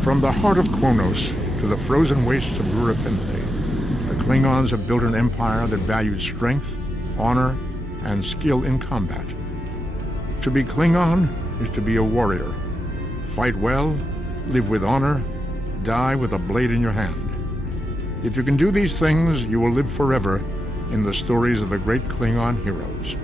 From the heart of Kronos to the frozen wastes of Urapenthe, the Klingons have built an empire that values strength, honor, and skill in combat. To be Klingon is to be a warrior. Fight well, live with honor, die with a blade in your hand. If you can do these things, you will live forever in the stories of the great Klingon heroes.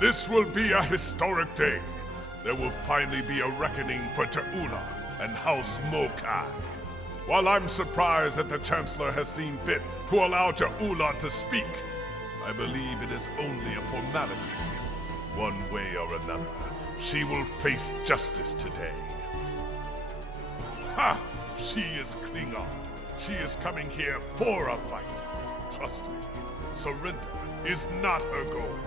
This will be a historic day. There will finally be a reckoning for Ta'ula and House Mokai. While I'm surprised that the Chancellor has seen fit to allow Ta'ula to speak, I believe it is only a formality. One way or another, she will face justice today. Ha! She is Klingon. She is coming here for a fight. Trust me, surrender is not her goal.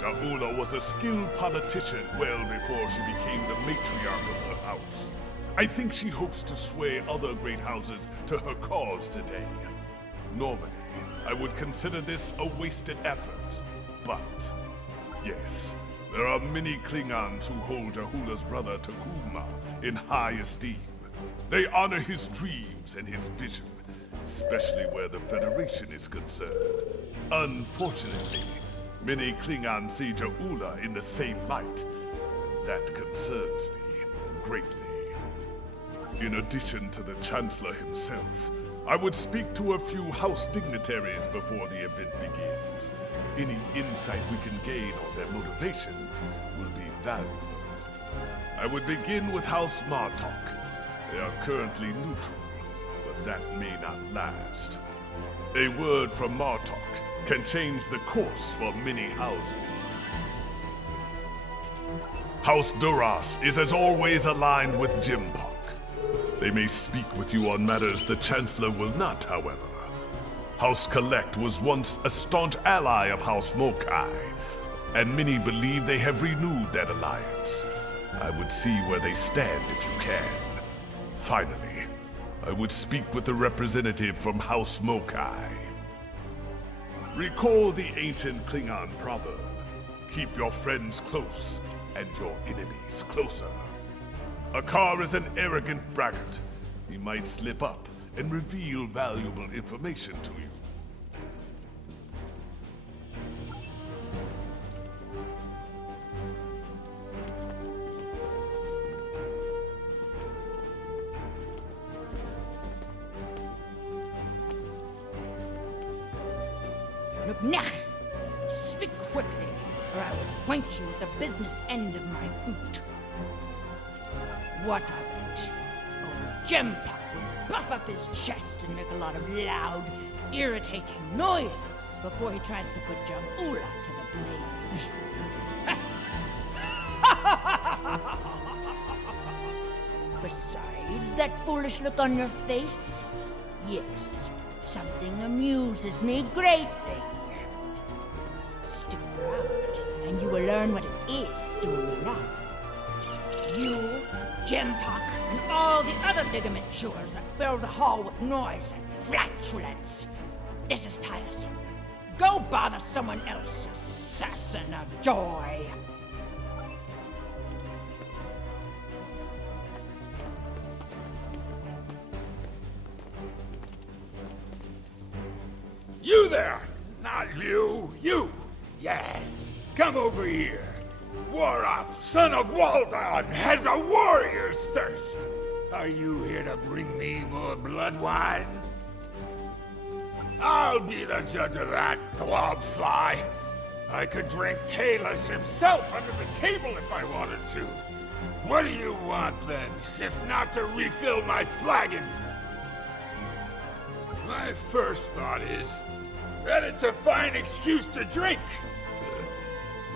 Ta'ula was a skilled politician well before she became the matriarch of her house. I think she hopes to sway other great houses to her cause today. Normally, I would consider this a wasted effort. But, yes, there are many Klingons who hold Ta'ula's brother Takuma in high esteem. They honor his dreams and his vision, especially where the Federation is concerned. Unfortunately, many Klingons see Ta'ula in the same light. That concerns me greatly. In addition to the Chancellor himself, I would speak to a few House dignitaries before the event begins. Any insight we can gain on their motivations will be valuable. I would begin with House Martok. They are currently neutral, but that may not last. A word from Martok can change the course for many houses. House Duras is as always aligned with Jimpak. They may speak with you on matters the Chancellor will not, however. House Collect was once a staunch ally of House Mokai, and many believe they have renewed that alliance. I would see where they stand if you can. Finally, I would speak with the representative from House Mokai. Recall the ancient Klingon proverb, keep your friends close and your enemies closer. A car is an arrogant braggart. He might slip up and reveal valuable information to you. Nech! Speak quickly, or I will point you at the business end of my boot. What of it? Old Jempak will buff up his chest and make a lot of loud, irritating noises before he tries to put Jamula to the blade. Besides that foolish look on your face, yes, something amuses me greatly. Stick around, and you will learn what it is soon enough. You, Jempak, and all the other ligament chewers that fill the hall with noise and flatulence. This is tiresome. Go bother someone else, assassin of joy. You there! Not you! You! Yes! Come over here! Waraf, son of Waldon, has a warrior's thirst. Are you here to bring me more blood wine? I'll be the judge of that, globfly. I could drink Kalis himself under the table if I wanted to. What do you want, then, if not to refill my flagon? My first thought is that it's a fine excuse to drink.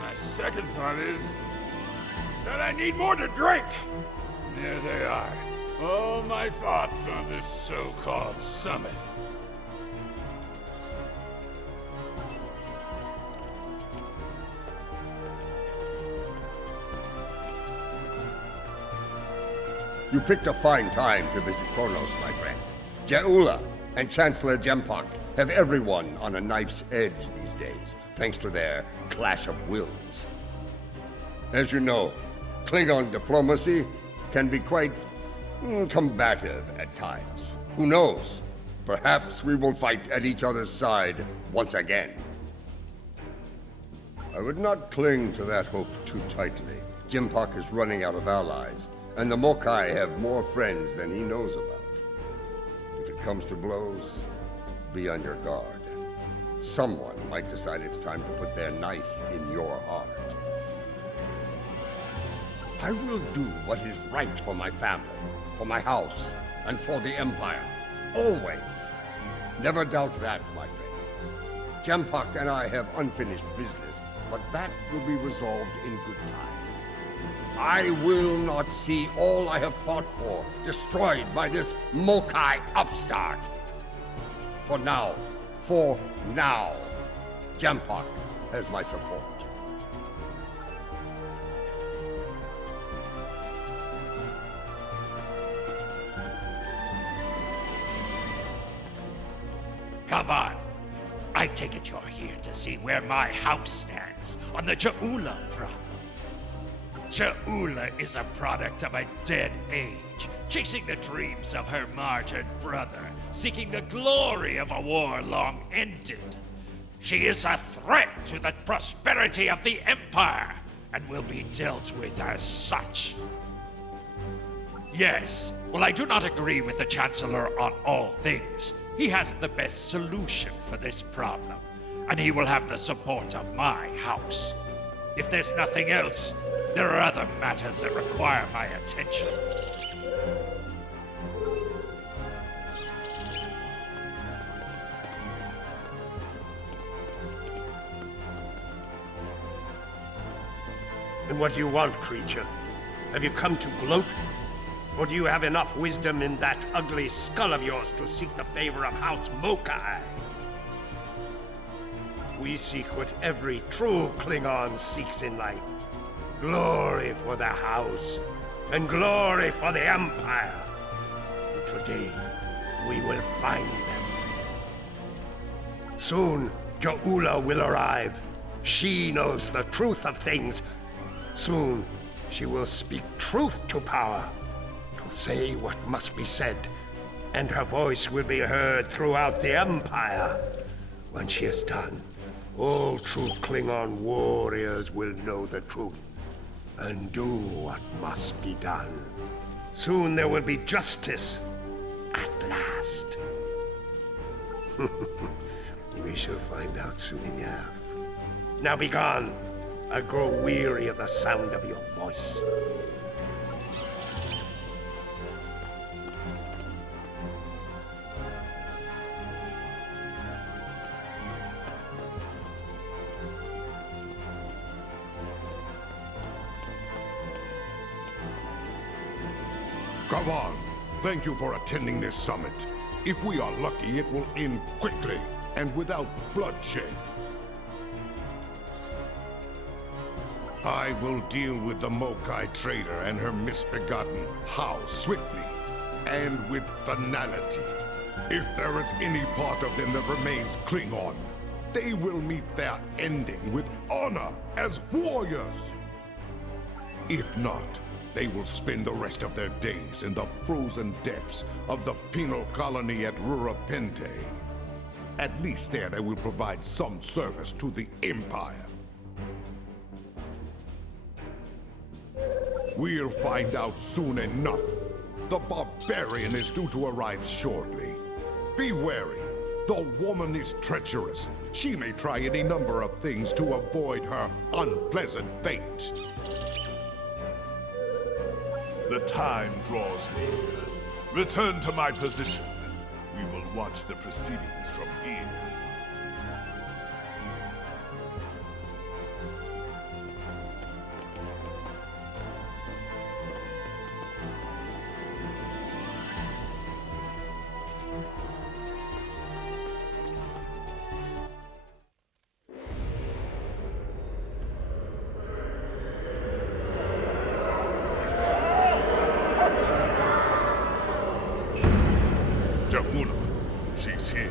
My second thought is that I need more to drink. There they are. All my thoughts on this so-called summit. You picked a fine time to visit Kronos, my friend. Jaula and Chancellor Jempak have everyone on a knife's edge these days, thanks to their clash of wills. As you know, Klingon diplomacy can be quite combative at times. Who knows? Perhaps we will fight at each other's side once again. I would not cling to that hope too tightly. Jempak is running out of allies, and the Mokai have more friends than he knows about. If it comes to blows, be on your guard. Someone might decide it's time to put their knife in your heart. I will do what is right for my family, for my house, and for the Empire. Always. Never doubt that, my friend. Jempak and I have unfinished business, but that will be resolved in good time. I will not see all I have fought for destroyed by this Mokai upstart. For now, Jempak has my support. Come on. I take it you're here to see where my house stands on the Jaula problem. Jaula is a product of a dead age, chasing the dreams of her martyred brother, seeking the glory of a war long ended. She is a threat to the prosperity of the Empire, and will be dealt with as such. Yes, well, I do not agree with the Chancellor on all things. He has the best solution for this problem, and he will have the support of my house. If there's nothing else, there are other matters that require my attention. And what do you want, creature? Have you come to gloat? Or do you have enough wisdom in that ugly skull of yours to seek the favor of House Mokai? We seek what every true Klingon seeks in life. Glory for the House, and glory for the Empire. And today, we will find them. Soon, Jaula will arrive. She knows the truth of things. Soon, she will speak truth to power, to say what must be said, and her voice will be heard throughout the Empire. When she is done, all true Klingon warriors will know the truth and do what must be done. Soon there will be justice, at last. We shall find out soon enough. Now be gone. I grow weary of the sound of your voice. Come on. Thank you for attending this summit. If we are lucky, it will end quickly and without bloodshed. I will deal with the Mokai trader and her misbegotten house swiftly and with finality. If there is any part of them that remains Klingon, they will meet their ending with honor as warriors. If not, they will spend the rest of their days in the frozen depths of the penal colony at Rurapente. At least there they will provide some service to the Empire. We'll find out soon enough. The barbarian is due to arrive shortly. Be wary. The woman is treacherous. She may try any number of things to avoid her unpleasant fate. The time draws near. Return to my position. We will watch the proceedings from here. She's here.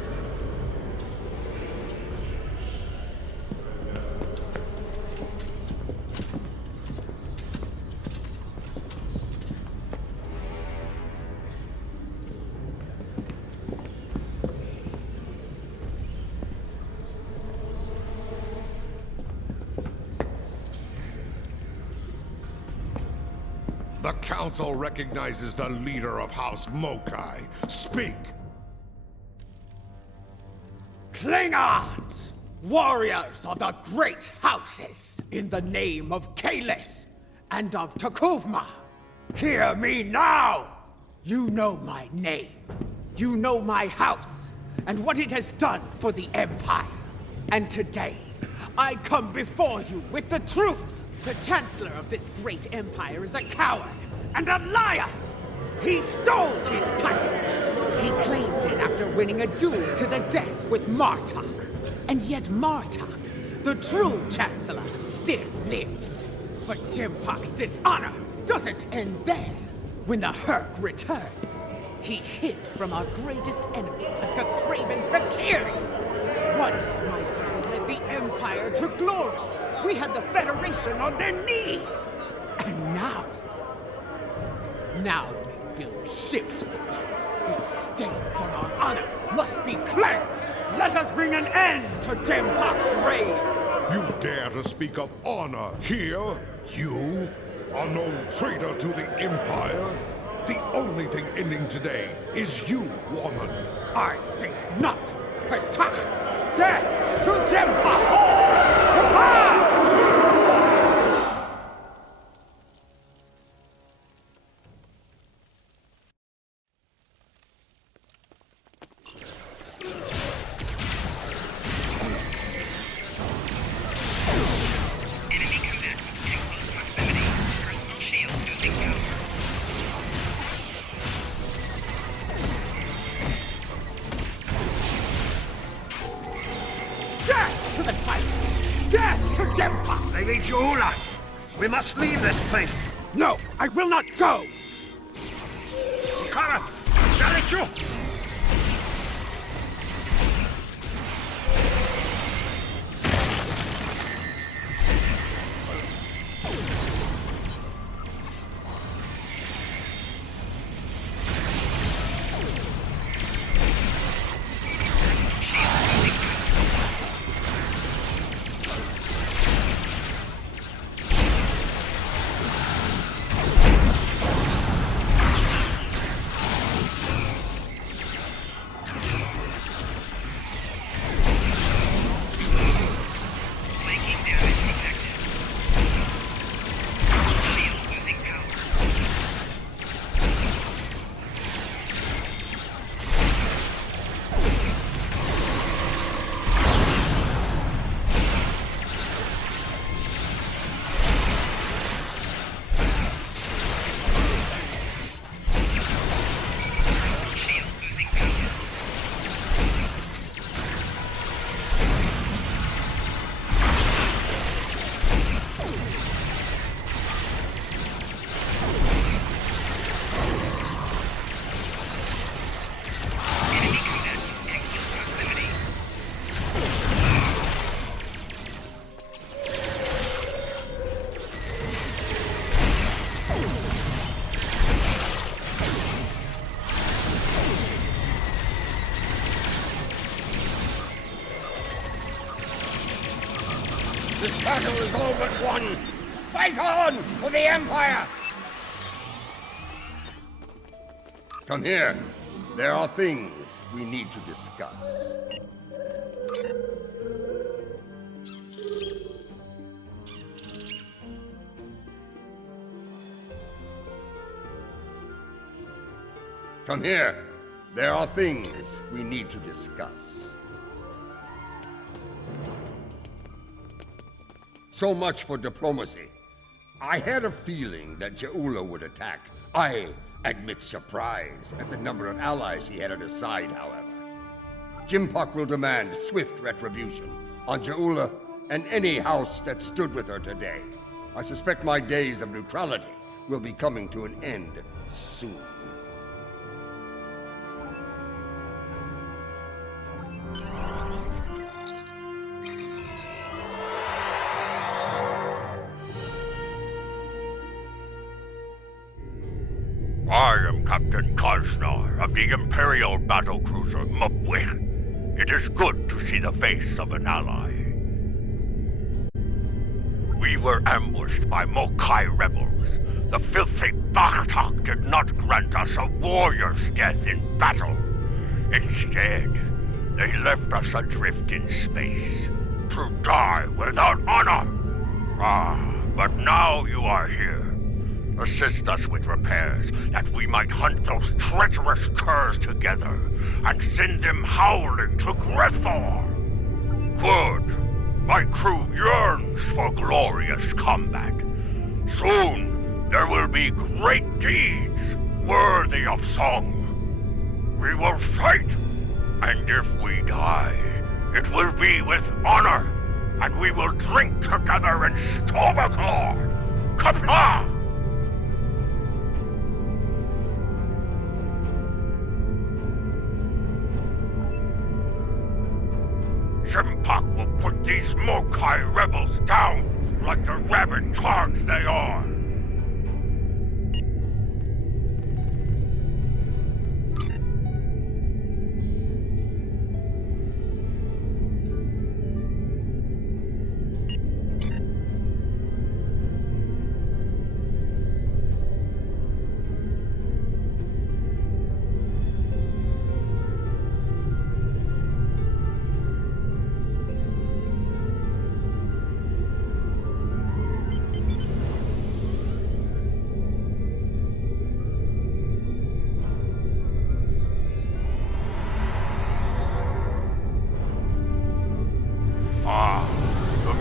The Council recognizes the leader of House Mokai. Speak! Klingons! Warriors of the great houses, in the name of Kalis and of Takuvma, hear me now! You know my name. You know my house, and what it has done for the Empire. And today, I come before you with the truth. The Chancellor of this great empire is a coward and a liar! He stole his title! He claimed it after winning a duel to the death with Martok. And yet Martok, the true Chancellor, still lives. But Jempok's dishonor doesn't end there. When the Herc returned, he hid from our greatest enemy like a craven Fakiri. Once my brother led the Empire to glory, we had the Federation on their knees. And now we build ships with them. These stains on our honor must be cleansed. Let us bring an end to Jempok's reign. You dare to speak of honor here? You? A known traitor to the Empire? The only thing ending today is you, woman. I think not. Petach! Death to Jempok! Kapah! Death to the Titan! Death to Jempok! Lady Jula, we must leave this place. No, I will not go! Kara, Jalichu! This battle is all but won. Fight on for the Empire! Come here. There are things we need to discuss. Come here. There are things we need to discuss. So much for diplomacy. I had a feeling that Je'ula would attack. I admit surprise at the number of allies he had at his side, however. Jimpak will demand swift retribution on Je'ula and any house that stood with her today. I suspect my days of neutrality will be coming to an end soon. I am Captain Kaznar of the Imperial battlecruiser Mupwich. It is good to see the face of an ally. We were ambushed by Mokai rebels. The filthy Bakhtak did not grant us a warrior's death in battle. Instead, they left us adrift in space, to die without honor. But now you are here. Assist us with repairs, that we might hunt those treacherous curs together, and send them howling to Grethor. Good. My crew yearns for glorious combat. Soon, there will be great deeds worthy of song. We will fight, and if we die, it will be with honor, and we will drink together in Stovakor. Kapla! Jimpak will put these Mokai rebels down like the rabid targs they are.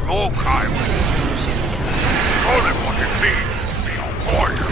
Mokai rebels. Show them what it means to be a warrior.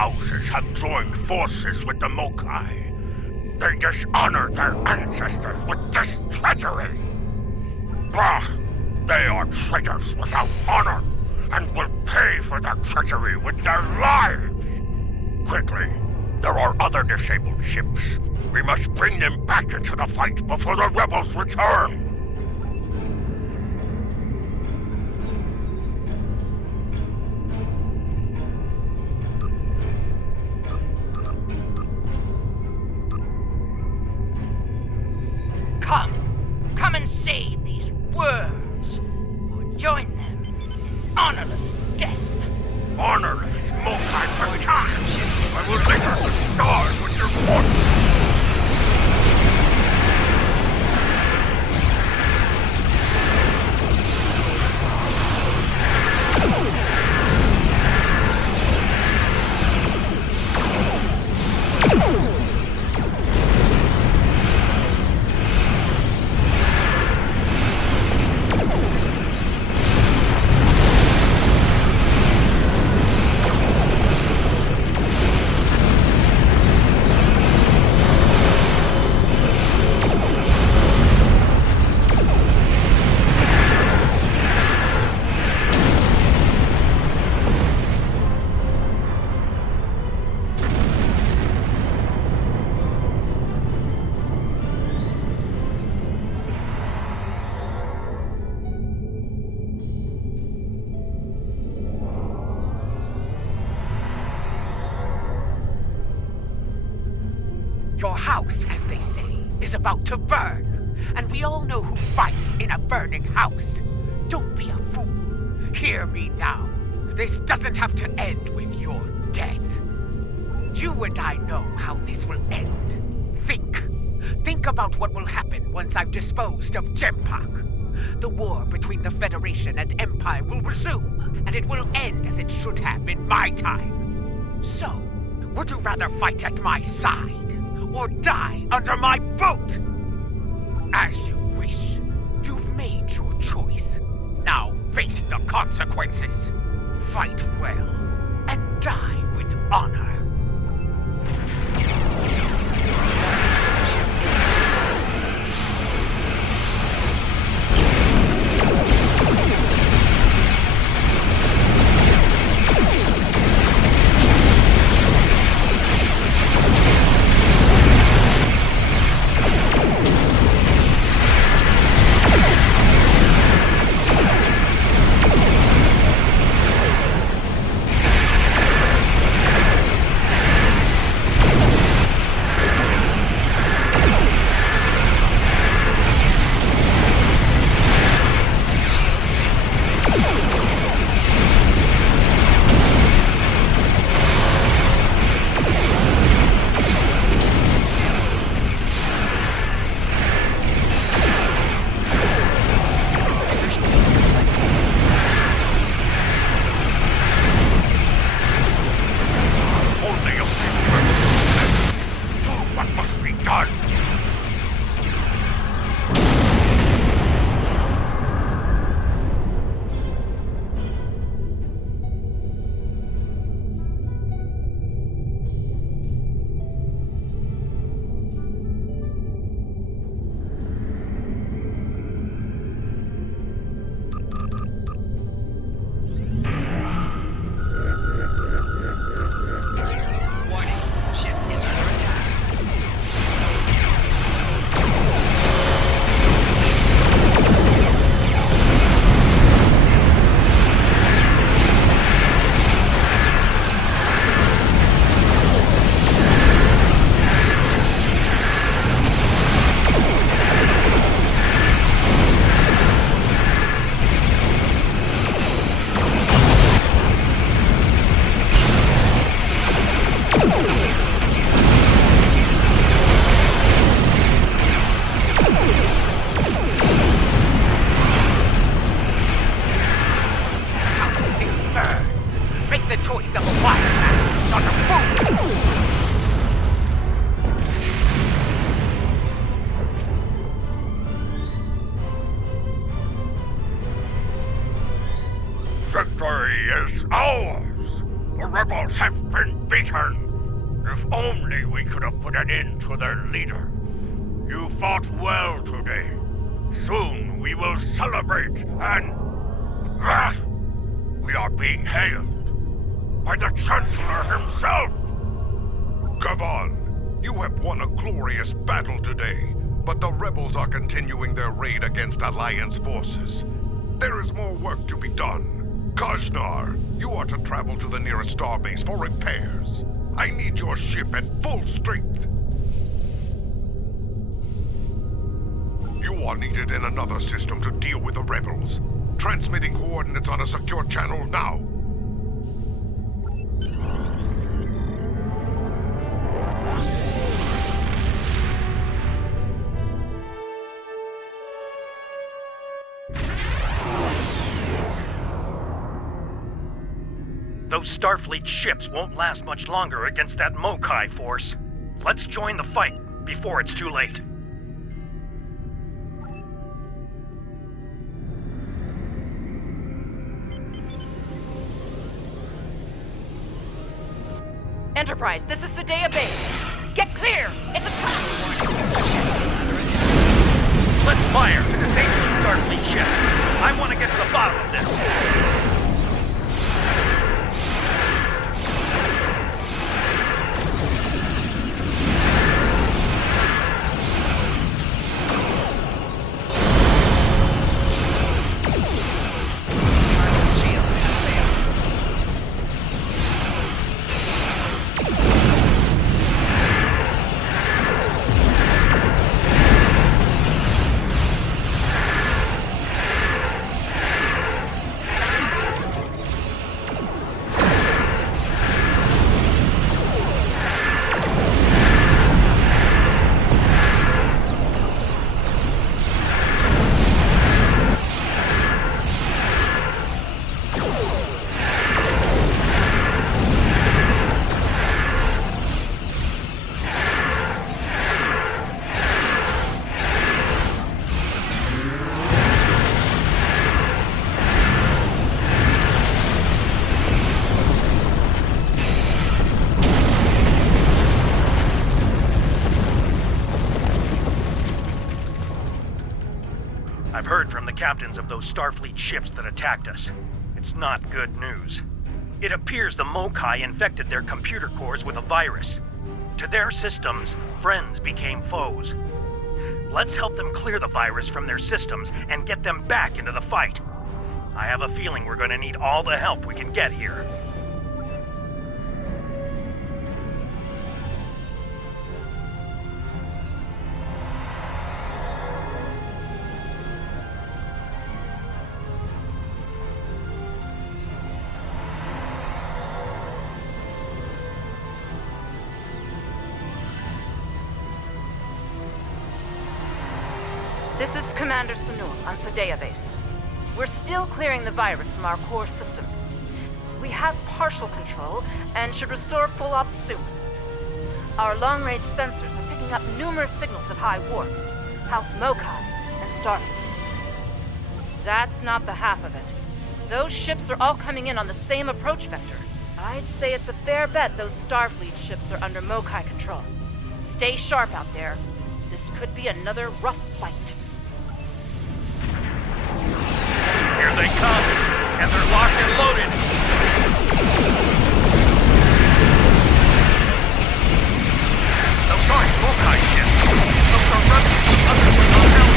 houses have joined forces with the Mokai. They dishonor their ancestors with this treachery. Bah! They are traitors without honor, and will pay for their treachery with their lives! Quickly, there are other disabled ships. We must bring them back into the fight before the rebels return! Come and save these worms, or join them in honorless death. Honorless Mokai attack! I will litter the stars with your force! Your house, as they say, is about to burn. And we all know who fights in a burning house. Don't be a fool. Hear me now. This doesn't have to end with your death. You and I know how this will end. Think. Think about what will happen once I've disposed of Gempak. The war between the Federation and Empire will resume, and it will end as it should have in my time. So, would you rather fight at my side? Or die under my boot? As you wish. You've made your choice. Now face the consequences. Fight well, and die with honor. could have put an end to their leader. You fought well today. Soon we will celebrate and... we are being hailed by the Chancellor himself! Kavan, you have won a glorious battle today, but the rebels are continuing their raid against Alliance forces. There is more work to be done. Kajnar, you are to travel to the nearest starbase for repairs. I need your ship at full strength. You are needed in another system to deal with the rebels. Transmitting coordinates on a secure channel now. Those Starfleet ships won't last much longer against that Mokai force. Let's join the fight before it's too late. Enterprise, this is Sadea Base. Get clear! It's a trap! Let's fire to disable the Starfleet ship. I want to get to the bottom of this. I've heard from the captains of those Starfleet ships that attacked us. It's not good news. It appears the Mokai infected their computer cores with a virus. To their systems, friends became foes. Let's help them clear the virus from their systems and get them back into the fight. I have a feeling we're going to need all the help we can get here. This is Commander Sunul on Sadea Base. We're still clearing the virus from our core systems. We have partial control and should restore full ops soon. Our long-range sensors are picking up numerous signals of high warp, House Mokai, and Starfleet. That's not the half of it. Those ships are all coming in on the same approach vector. I'd say it's a fair bet those Starfleet ships are under Mokai control. Stay sharp out there. This could be another rough fight. Here they come, and they're locked and loaded. Those aren't Mokai ships. Those are rebels with others with no help.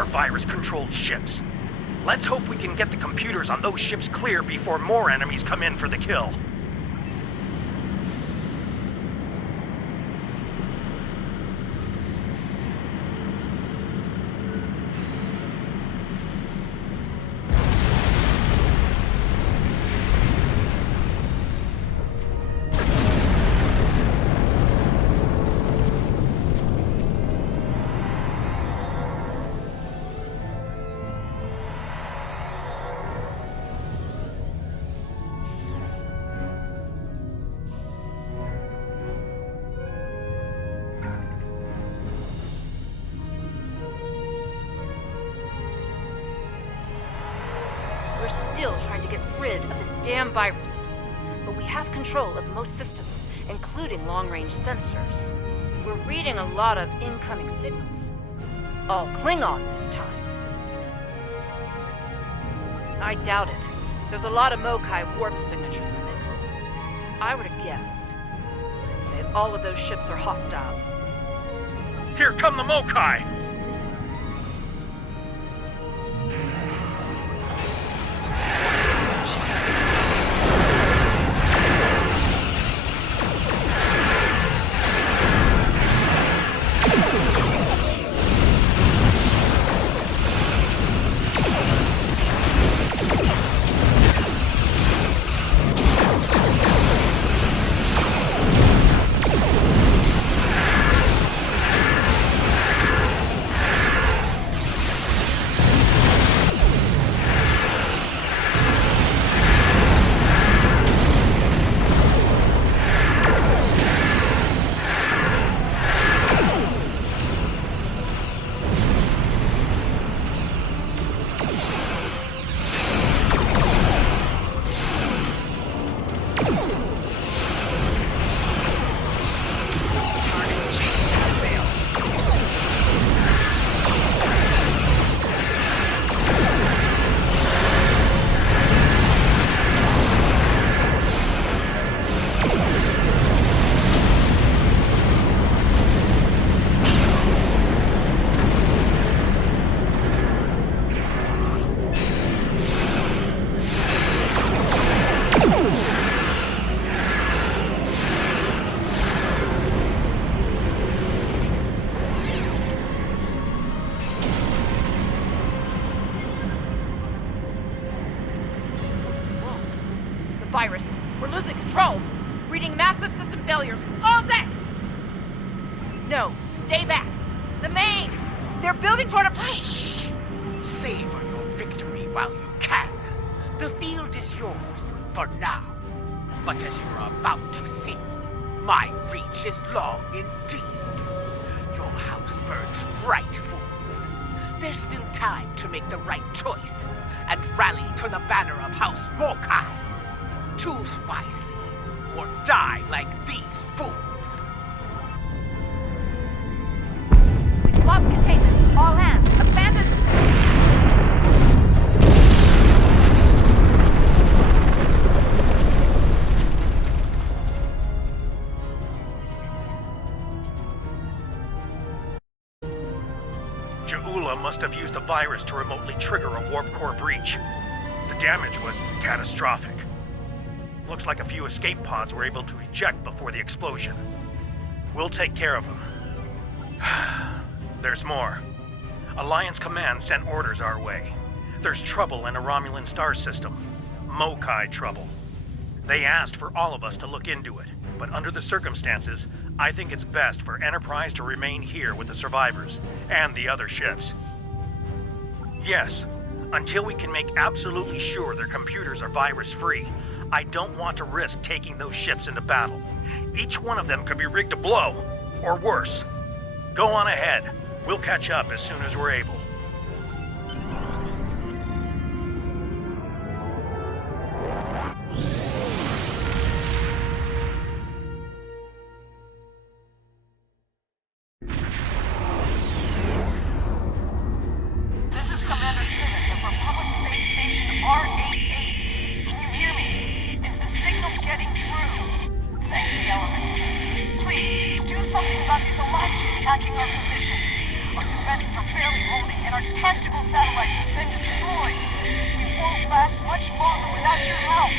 more virus-controlled ships. Let's hope we can get the computers on those ships clear before more enemies come in for the kill. Still trying to get rid of this damn virus. But we have control of most systems, including long-range sensors. We're reading a lot of incoming signals. All Klingon this time. I doubt it. There's a lot of Mokai warp signatures in the mix. I were to guess, I'd say all of those ships are hostile. Here come the Mokai! Virus. We're losing control. Reading massive system failures. All decks! No, stay back. The mains! They're building toward a breach! Savor your victory while you can. The field is yours for now. But as you're about to see, my reach is long indeed. Your house burns bright, fools. There's still time to make the right choice and rally to the banner of House Mokai. Choose wisely, or die like these fools. We've lost containment. All hands, abandon. Ja'ula must have used the virus to remotely trigger a warp core breach. The damage was catastrophic. Looks like a few escape pods were able to eject before the explosion. We'll take care of them. There's more. Alliance Command sent orders our way. There's trouble in a Romulan star system. Mokai trouble. They asked for all of us to look into it, but under the circumstances, I think it's best for Enterprise to remain here with the survivors and the other ships. Yes, until we can make absolutely sure their computers are virus-free, I don't want to risk taking those ships into battle. Each one of them could be rigged to blow, or worse. Go on ahead. We'll catch up as soon as we're able. This is Commander Simmons of Republic Space Station R88. Can you hear me? Is the signal getting through? Thank the elements. Please, do something about these Alachi attacking our position. Our defenses are barely holding, and our tactical satellites have been destroyed. We won't last much longer without your help.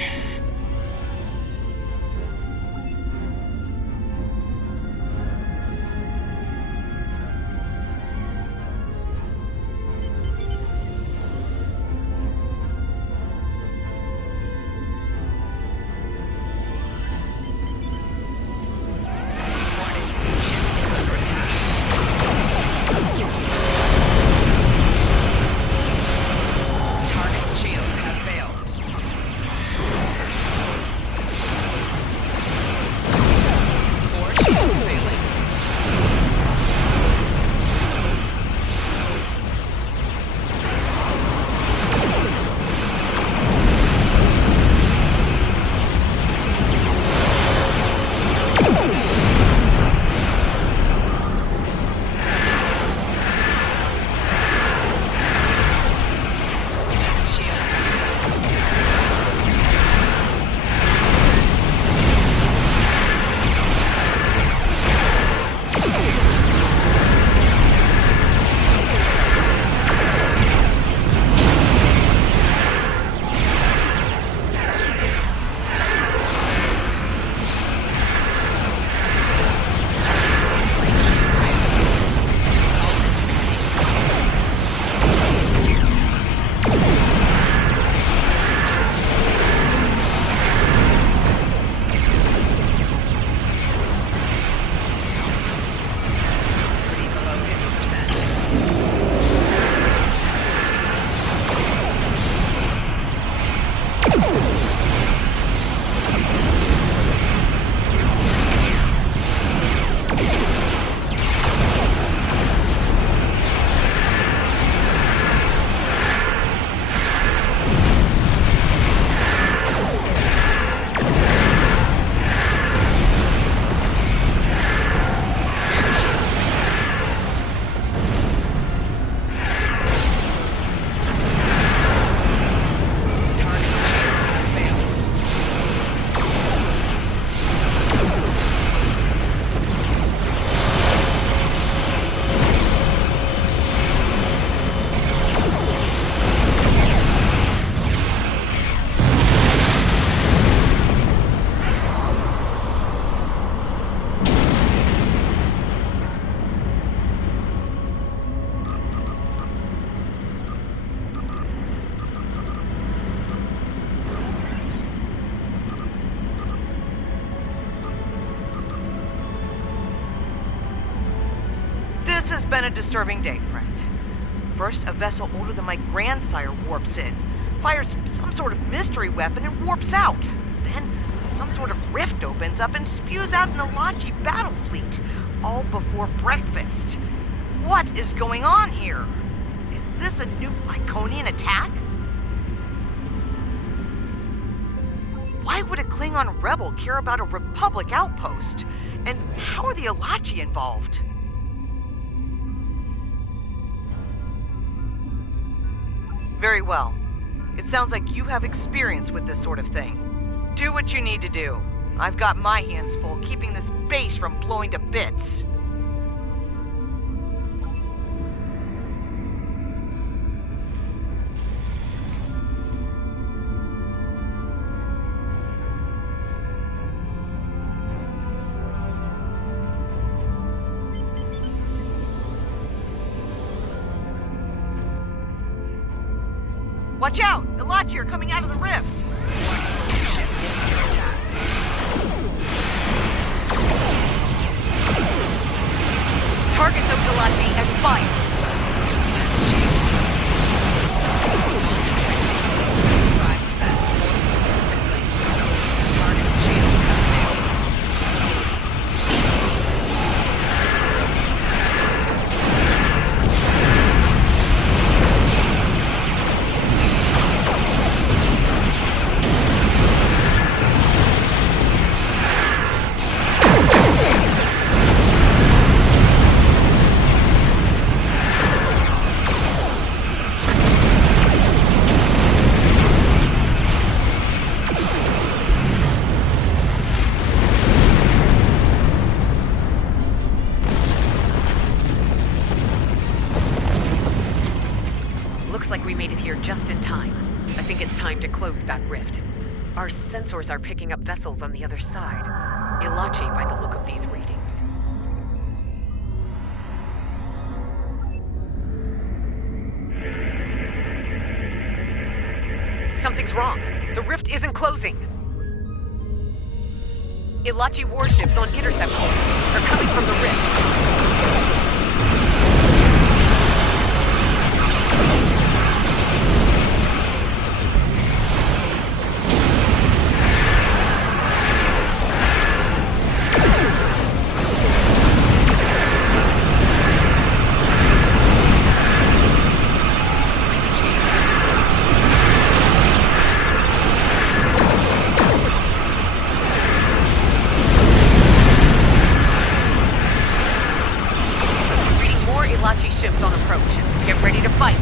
This has been a disturbing day, friend. First, a vessel older than my grandsire warps in, fires some sort of mystery weapon and warps out. Then, some sort of rift opens up and spews out an Alachi battle fleet, all before breakfast. What is going on here? Is this a new Iconian attack? Why would a Klingon rebel care about a Republic outpost? And how are the Alachi involved? Very well. It sounds like you have experience with this sort of thing. Do what you need to do. I've got my hands full keeping this base from blowing to bits. Watch out! Alachi are coming out of the rift! Target those Alachi and fire! we made it here just in time. I think it's time to close that rift. Our sensors are picking up vessels on the other side. Ilachi by the look of these readings. Something's wrong. The rift isn't closing. Ilachi warships on intercept course. They're coming from the rift. Ships on approach. Get ready to fight.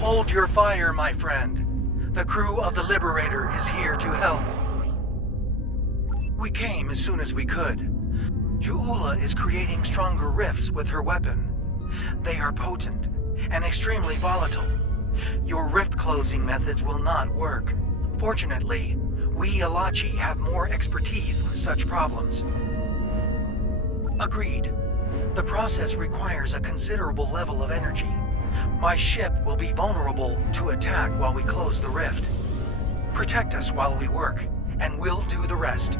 Hold your fire, my friend. The crew of the Liberator is here to help. We came as soon as we could. Ju'ula is creating stronger rifts with her weapon. They are potent and extremely volatile. Your rift closing methods will not work. Fortunately, we Ilachi have more expertise with such problems. Agreed. The process requires a considerable level of energy. My ship will be vulnerable to attack while we close the rift. Protect us while we work, and we'll do the rest.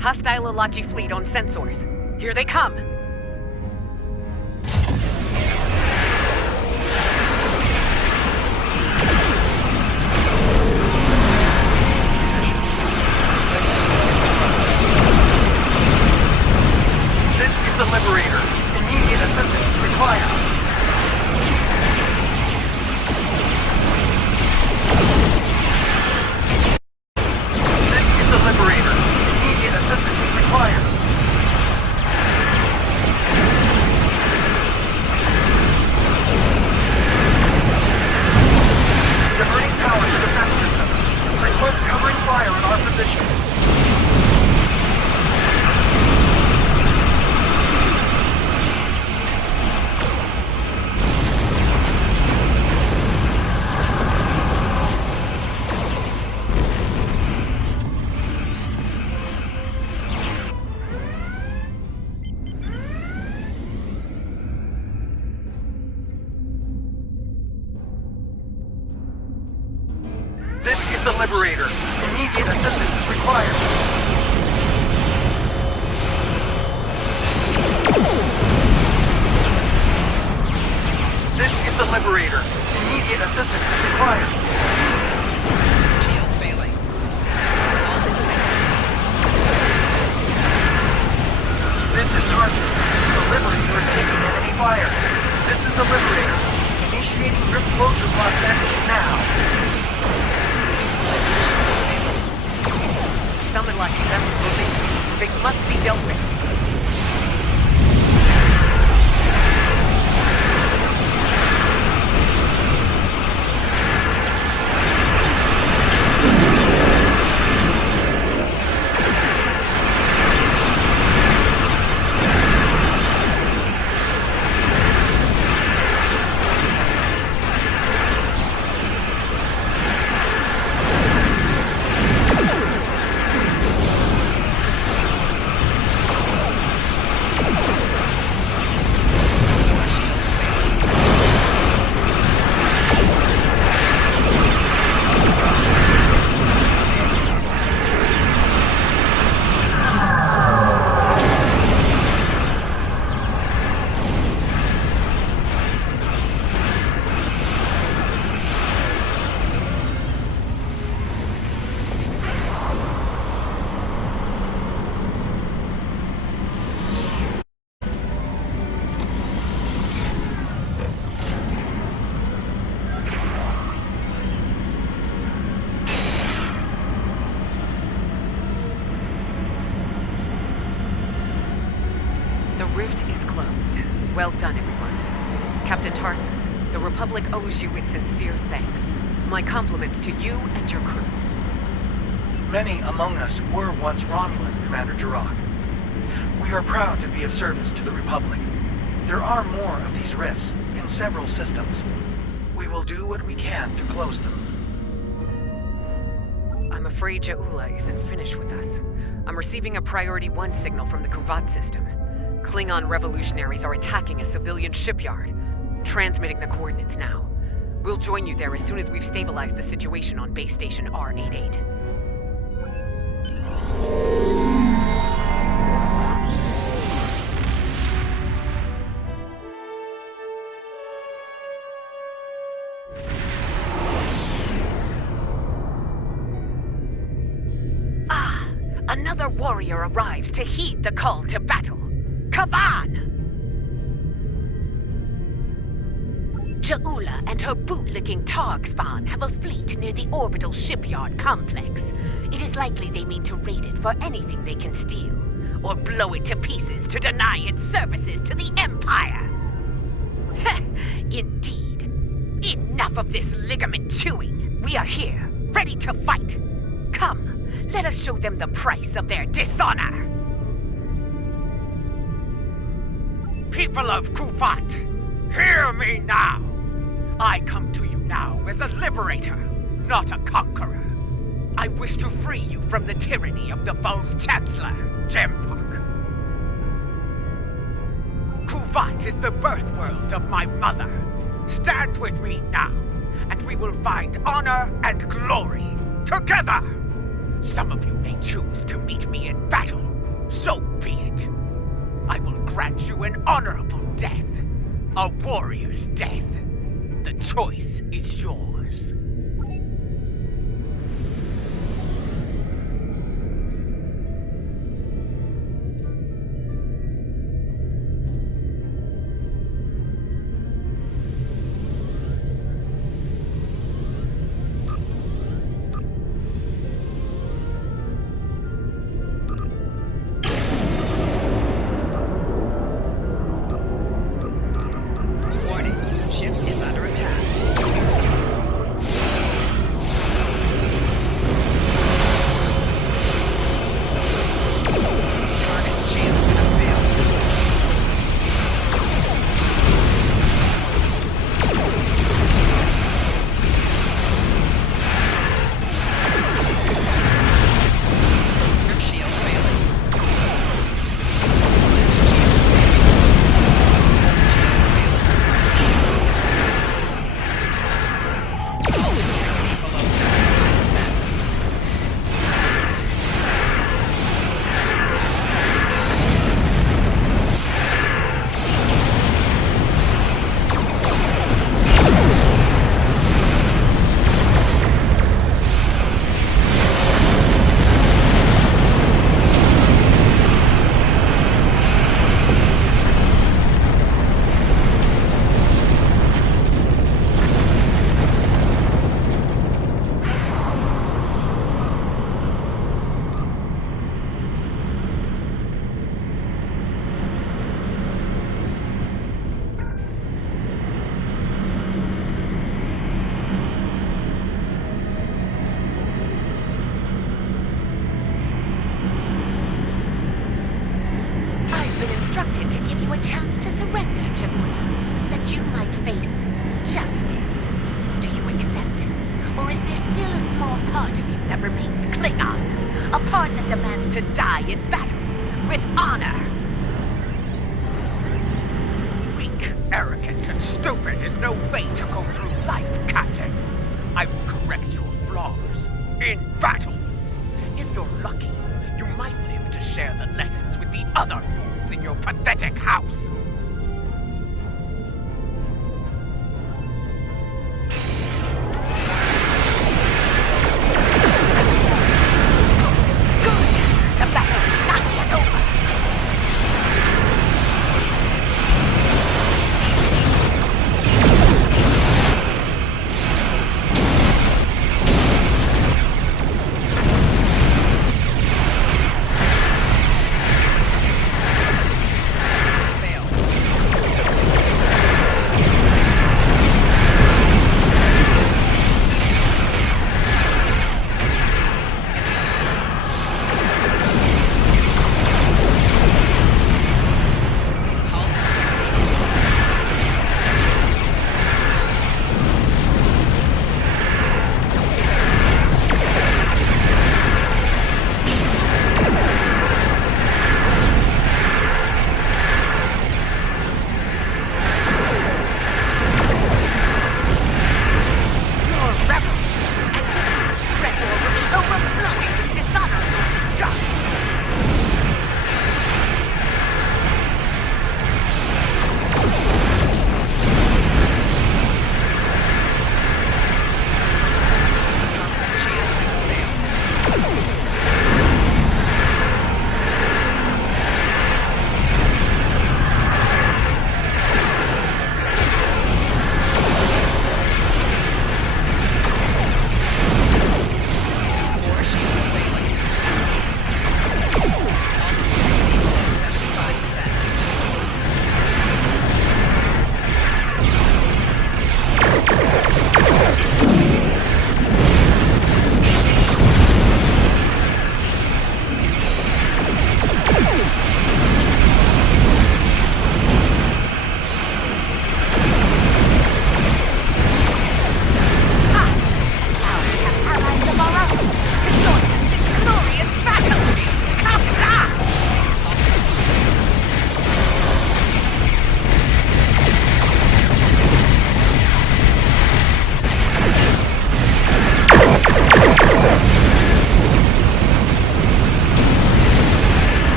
Hostile Ilachi fleet on sensors. Here they come! The Liberator. Immediate assistance required. This is the Liberator. Immediate assistance is required. Diverting power to defense system. Request covering fire in our position. The Liberator. Immediate assistance is required. This is the Liberator. Immediate assistance is required. Shields failing. This is Tarsus. The Liberator is taking enemy fire. This is the Liberator. Initiating rift closure process now. Some Ilachi vessels moving. They must be dealt with. Well done, everyone. Captain Tarson, the Republic owes you its sincere thanks. My compliments to you and your crew. Many among us were once Romulan, Commander Jirok. We are proud to be of service to the Republic. There are more of these rifts in several systems. We will do what we can to close them. I'm afraid Ja'ula isn't finished with us. I'm receiving a Priority 1 signal from the Kuvat system. Klingon revolutionaries are attacking a civilian shipyard. Transmitting the coordinates now. We'll join you there as soon as we've stabilized the situation on base station R88. Another warrior arrives to heed the call to battle. Kaban! Ja'ula and her bootlicking Targ spawn have a fleet near the orbital shipyard complex. It is likely they mean to raid it for anything they can steal, or blow it to pieces to deny its services to the Empire. Indeed. Enough of this ligament chewing. We are here, ready to fight. Come. Let us show them the price of their dishonor! People of Kuvat, hear me now! I come to you now as a liberator, not a conqueror. I wish to free you from the tyranny of the false Chancellor, Jempak. Kuvat is the birth world of my mother. Stand with me now, and we will find honor and glory together! Some of you may choose to meet me in battle. So be it. I will grant you an honorable death. A warrior's death. The choice is yours. instructed to give you a chance to surrender, Ja'ula, that you might face justice. Do you accept? Or is there still a small part of you that remains Klingon? A part that demands to die in battle, with honor? Weak, arrogant, and stupid is no way to go through life, Captain. I will correct your flaws in battle. If you're lucky, you might live to share the lessons with the other fools in your pathetic house. Failed.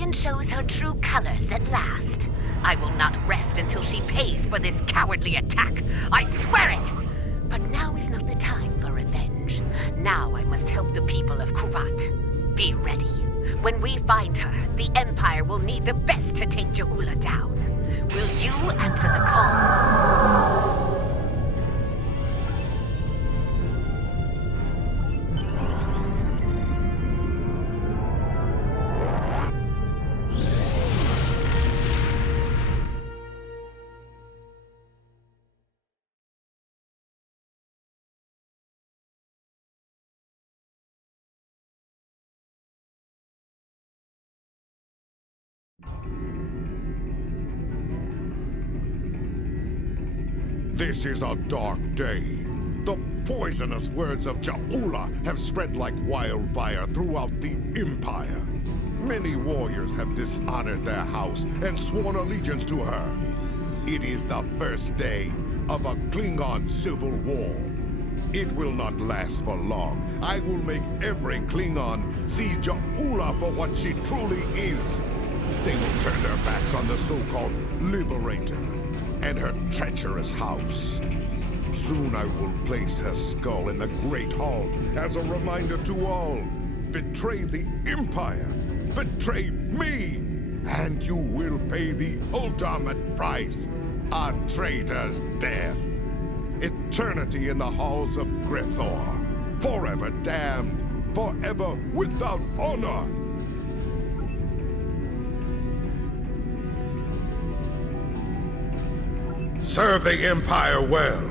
Alliance shows her true colors at last. I will not rest until she pays for this cowardly attack. I swear it! But now is not the time for revenge. Now I must help the people of Kuvat. Be ready. When we find her, the Empire will need the best to take Je'ula down. Will you answer the call? This is a dark day. The poisonous words of Je'ula have spread like wildfire throughout the Empire. Many warriors have dishonored their house and sworn allegiance to her. It is the first day of a Klingon civil war. It will not last for long. I will make every Klingon see Je'ula for what she truly is. They will turn their backs on the so-called Liberator and her treacherous house. Soon I will place her skull in the Great Hall as a reminder to all. Betray the Empire, betray me, and you will pay the ultimate price, a traitor's death. Eternity in the halls of Grithor, forever damned, forever without honor. Serve the Empire well.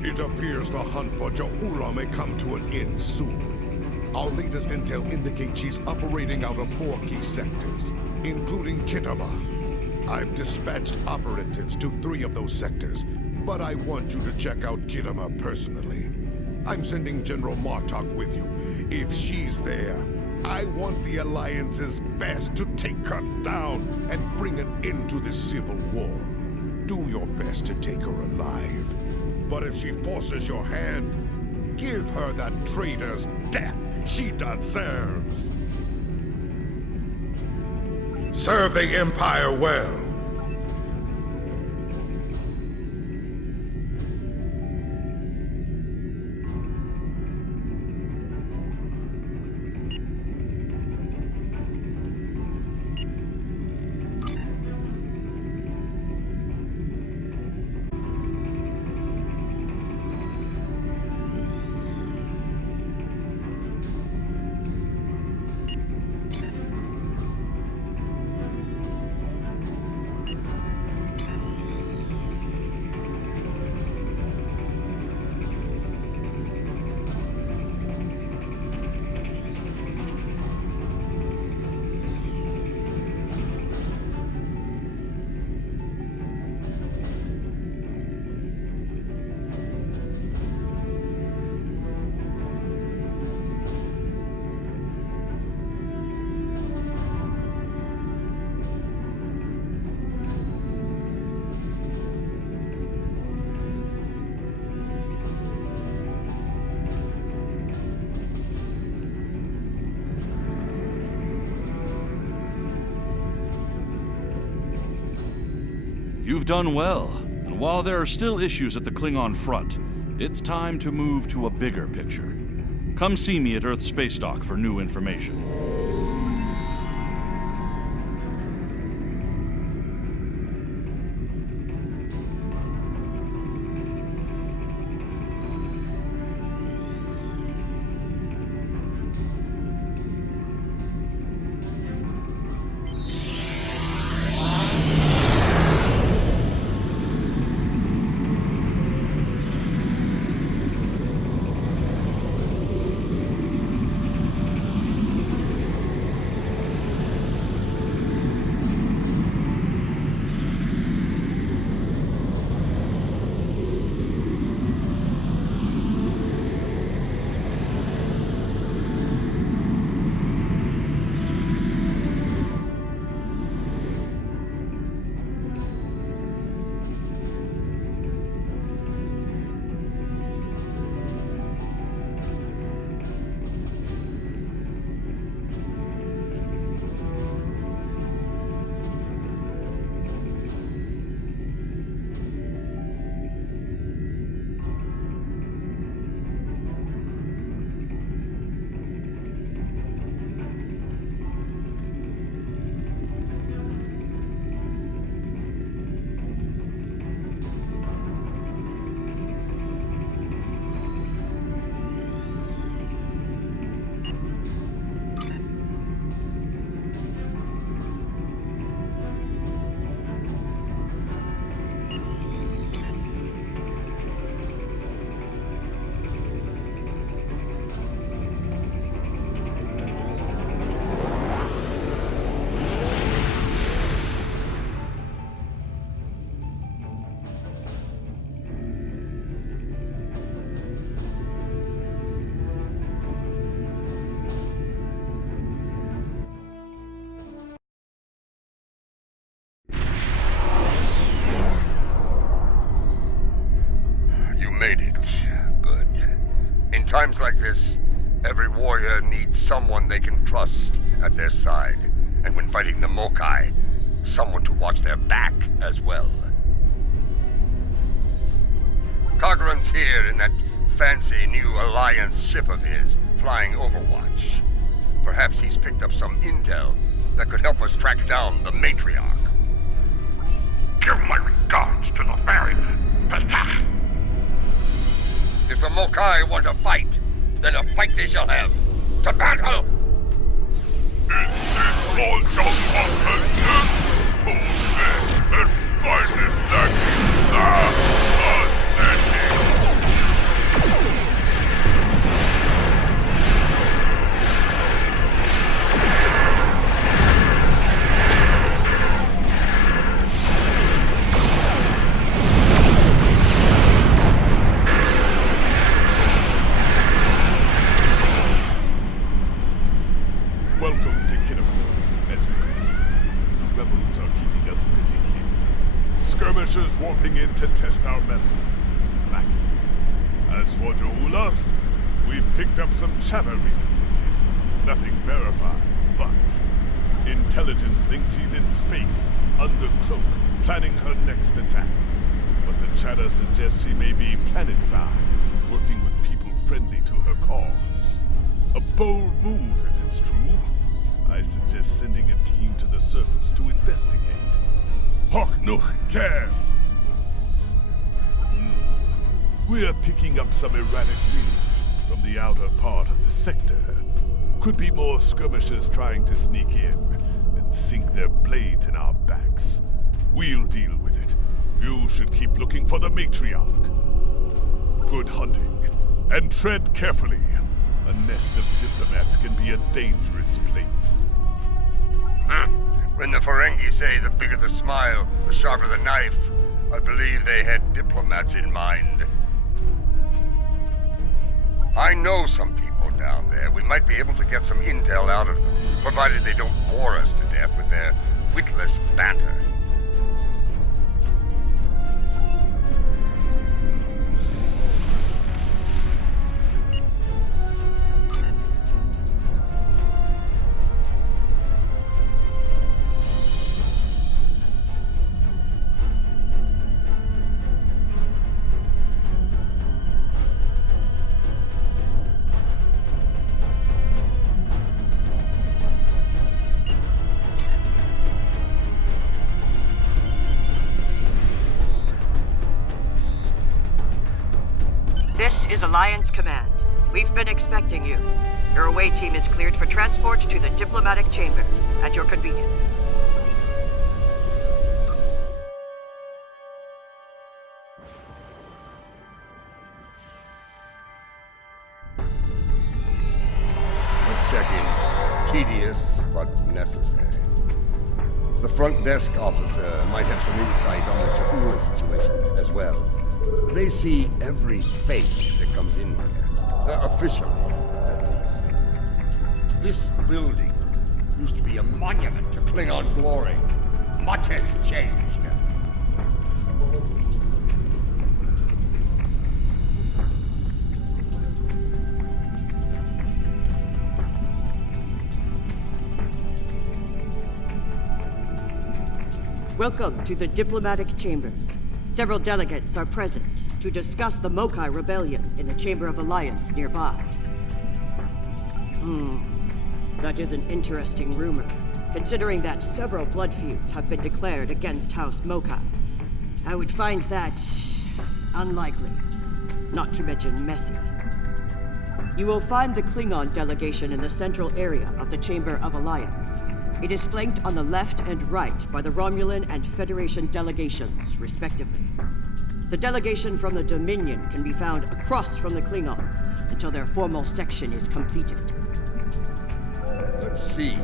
It appears the hunt for Je'ula may come to an end soon. Our latest intel indicates she's operating out of 4 key sectors, including Kitama. I've dispatched operatives to 3 of those sectors, but I want you to check out Kitama personally. I'm sending General Martok with you. If she's there, I want the Alliance's best to take her down and bring an end to this civil war. Do your best to take her alive. But if she forces your hand, give her that traitor's death she deserves. Serve the Empire well. You've done well, and while there are still issues at the Klingon front, it's time to move to a bigger picture. Come see me at Earth Space Dock for new information. made it. Good. In times like this, every warrior needs someone they can trust at their side. And when fighting the Mokai, someone to watch their back as well. Cogran's here in that fancy new Alliance ship of his, flying Overwatch. Perhaps he's picked up some intel that could help us track down the Matriarch. Give my regards to the Baron, Petach. If the Mokai want to fight, then a fight they shall have. To battle! Welcome to Kinnear. As you can see, the rebels are keeping us busy here. Skirmishers warping in to test our metal. Lacking. As for Da'ula, we picked up some chatter recently. Nothing verified, but intelligence thinks she's in space, under cloak, planning her next attack. But the chatter suggests she may be planet-side, working with people friendly to her cause. A bold move, if it's true. I suggest sending a team to the surface to investigate. Hawk Nuch Care! We're picking up some erratic readings from the outer part of the sector. Could be more skirmishers trying to sneak in and sink their blades in our backs. We'll deal with it. You should keep looking for the Matriarch. Good hunting, and tread carefully. A nest of diplomats can be a dangerous place. When the Ferengi say the bigger the smile, the sharper the knife, I believe they had diplomats in mind. I know some people down there. We might be able to get some intel out of them, provided they don't bore us to death with their witless banter. This is Alliance Command. We've been expecting you. Your away team is cleared for transport to the diplomatic chamber at your convenience. Let's check in. Tedious, but necessary. The front desk officer might have some insight on the Ja'ula situation as well. They see every face that comes in here. Officially, at least. This building used to be a monument to Klingon glory. Much has changed. Welcome to the diplomatic chambers. Several delegates are present to discuss the Mokai rebellion in the Chamber of Alliance nearby. That is an interesting rumor, considering that several blood feuds have been declared against House Mokai. I would find that unlikely, not to mention messy. You will find the Klingon delegation in the central area of the Chamber of Alliance. It is flanked on the left and right by the Romulan and Federation delegations, respectively. The delegation from the Dominion can be found across from the Klingons until their formal section is completed. Let's see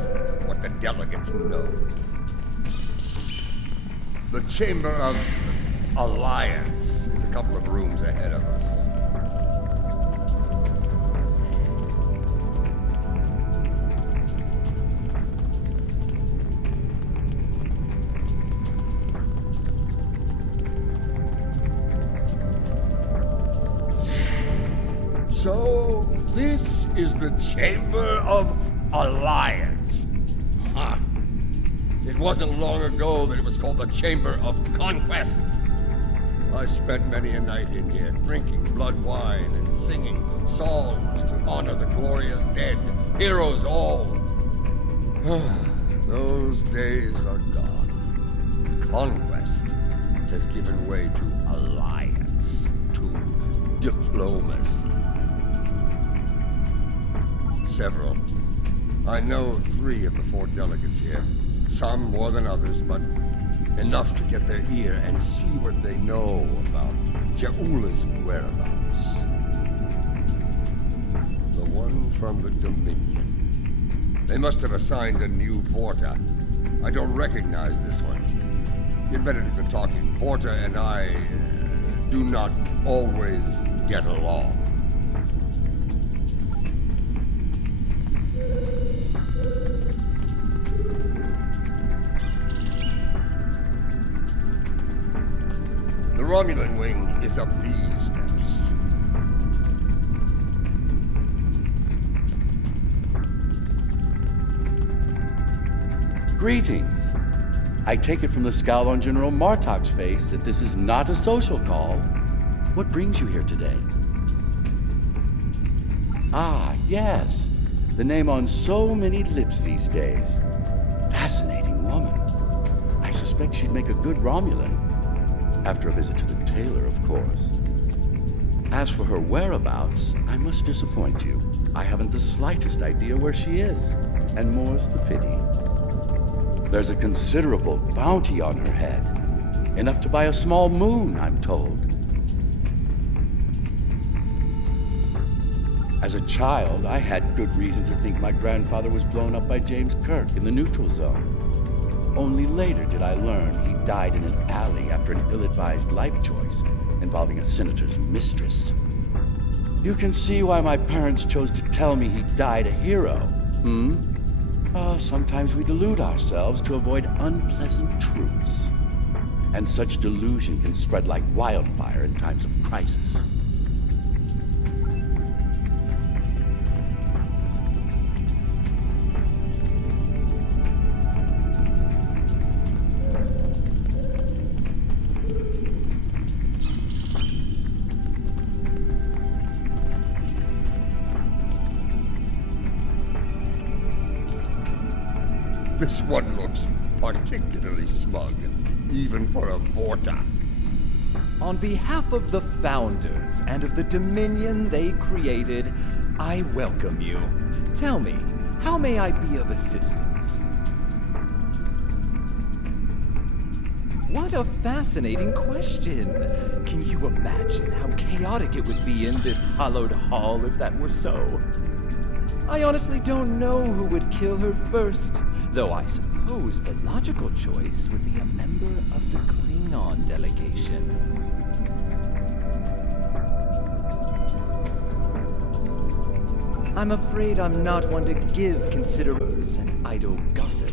what the delegates know. The Chamber of Alliance is a couple of rooms ahead of us. So, this is the Chamber of Alliance. Huh. It wasn't long ago that it was called the Chamber of Conquest. I spent many a night in here, drinking blood wine and singing songs to honor the glorious dead, heroes all. Those days are gone. Conquest has given way to alliance, to diplomacy. Several. I know 3 of the 4 delegates here. Some more than others, but enough to get their ear and see what they know about Je'ula's whereabouts. The one from the Dominion. They must have assigned a new Vorta. I don't recognize this one. You'd better do the talking. Vorta and I do not always get along. The Romulan wing is up these steps. Greetings. I take it from the scowl on General Martok's face that this is not a social call. What brings you here today? Ah, yes. The name on so many lips these days. Fascinating woman. I suspect she'd make a good Romulan. After a visit to the tailor, of course. As for her whereabouts, I must disappoint you. I haven't the slightest idea where she is, and more's the pity. There's a considerable bounty on her head. Enough to buy a small moon, I'm told. As a child, I had good reason to think my grandfather was blown up by James Kirk in the neutral zone. Only later did I learn he died in an alley after an ill-advised life choice involving a senator's mistress. You can see why my parents chose to tell me he died a hero, sometimes we delude ourselves to avoid unpleasant truths. And such delusion can spread like wildfire in times of crisis. This one looks particularly smug, even for a Vorta. On behalf of the Founders and of the Dominion they created, I welcome you. Tell me, how may I be of assistance? What a fascinating question. Can you imagine how chaotic it would be in this hallowed hall if that were so? I honestly don't know who would kill her first, though I suppose the logical choice would be a member of the Klingon delegation. I'm afraid I'm not one to give considerers and idle gossip.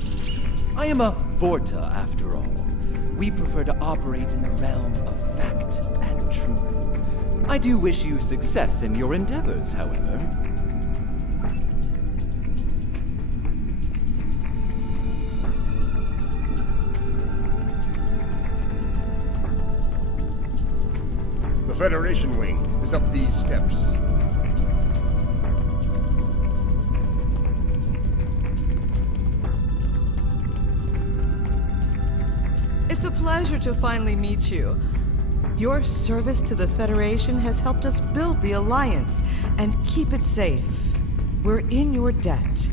I am a Vorta, after all. We prefer to operate in the realm of fact and truth. I do wish you success in your endeavors, however. The Federation wing is up these steps. It's a pleasure to finally meet you. Your service to the Federation has helped us build the Alliance and keep it safe. We're in your debt.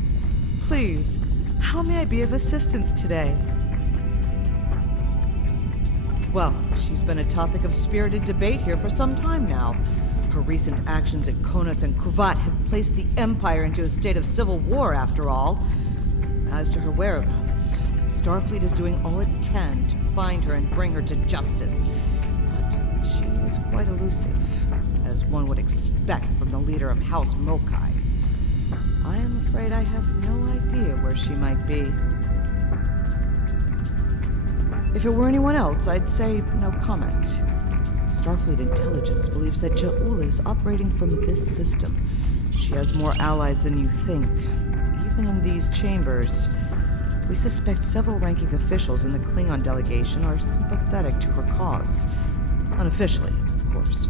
Please, how may I be of assistance today? Well, she's been a topic of spirited debate here for some time now. Her recent actions at Konos and Kuvat have placed the Empire into a state of civil war, after all. As to her whereabouts, Starfleet is doing all it can to find her and bring her to justice. But she is quite elusive, as one would expect from the leader of House Mokai. I am afraid I have no idea where she might be. If it were anyone else, I'd say no comment. Starfleet intelligence believes that Ja'ula is operating from this system. She has more allies than you think, even in these chambers. We suspect several ranking officials in the Klingon delegation are sympathetic to her cause. Unofficially, of course.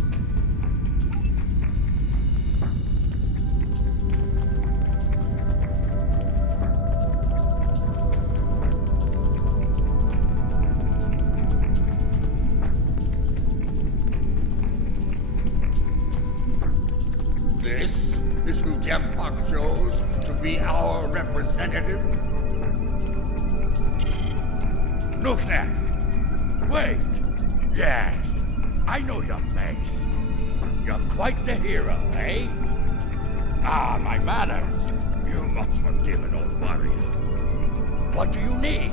This is who Jempak chose to be our representative? Look there! Wait! Yes, I know your face. You're quite the hero, eh? Ah, my manners. You must forgive an old warrior. What do you need?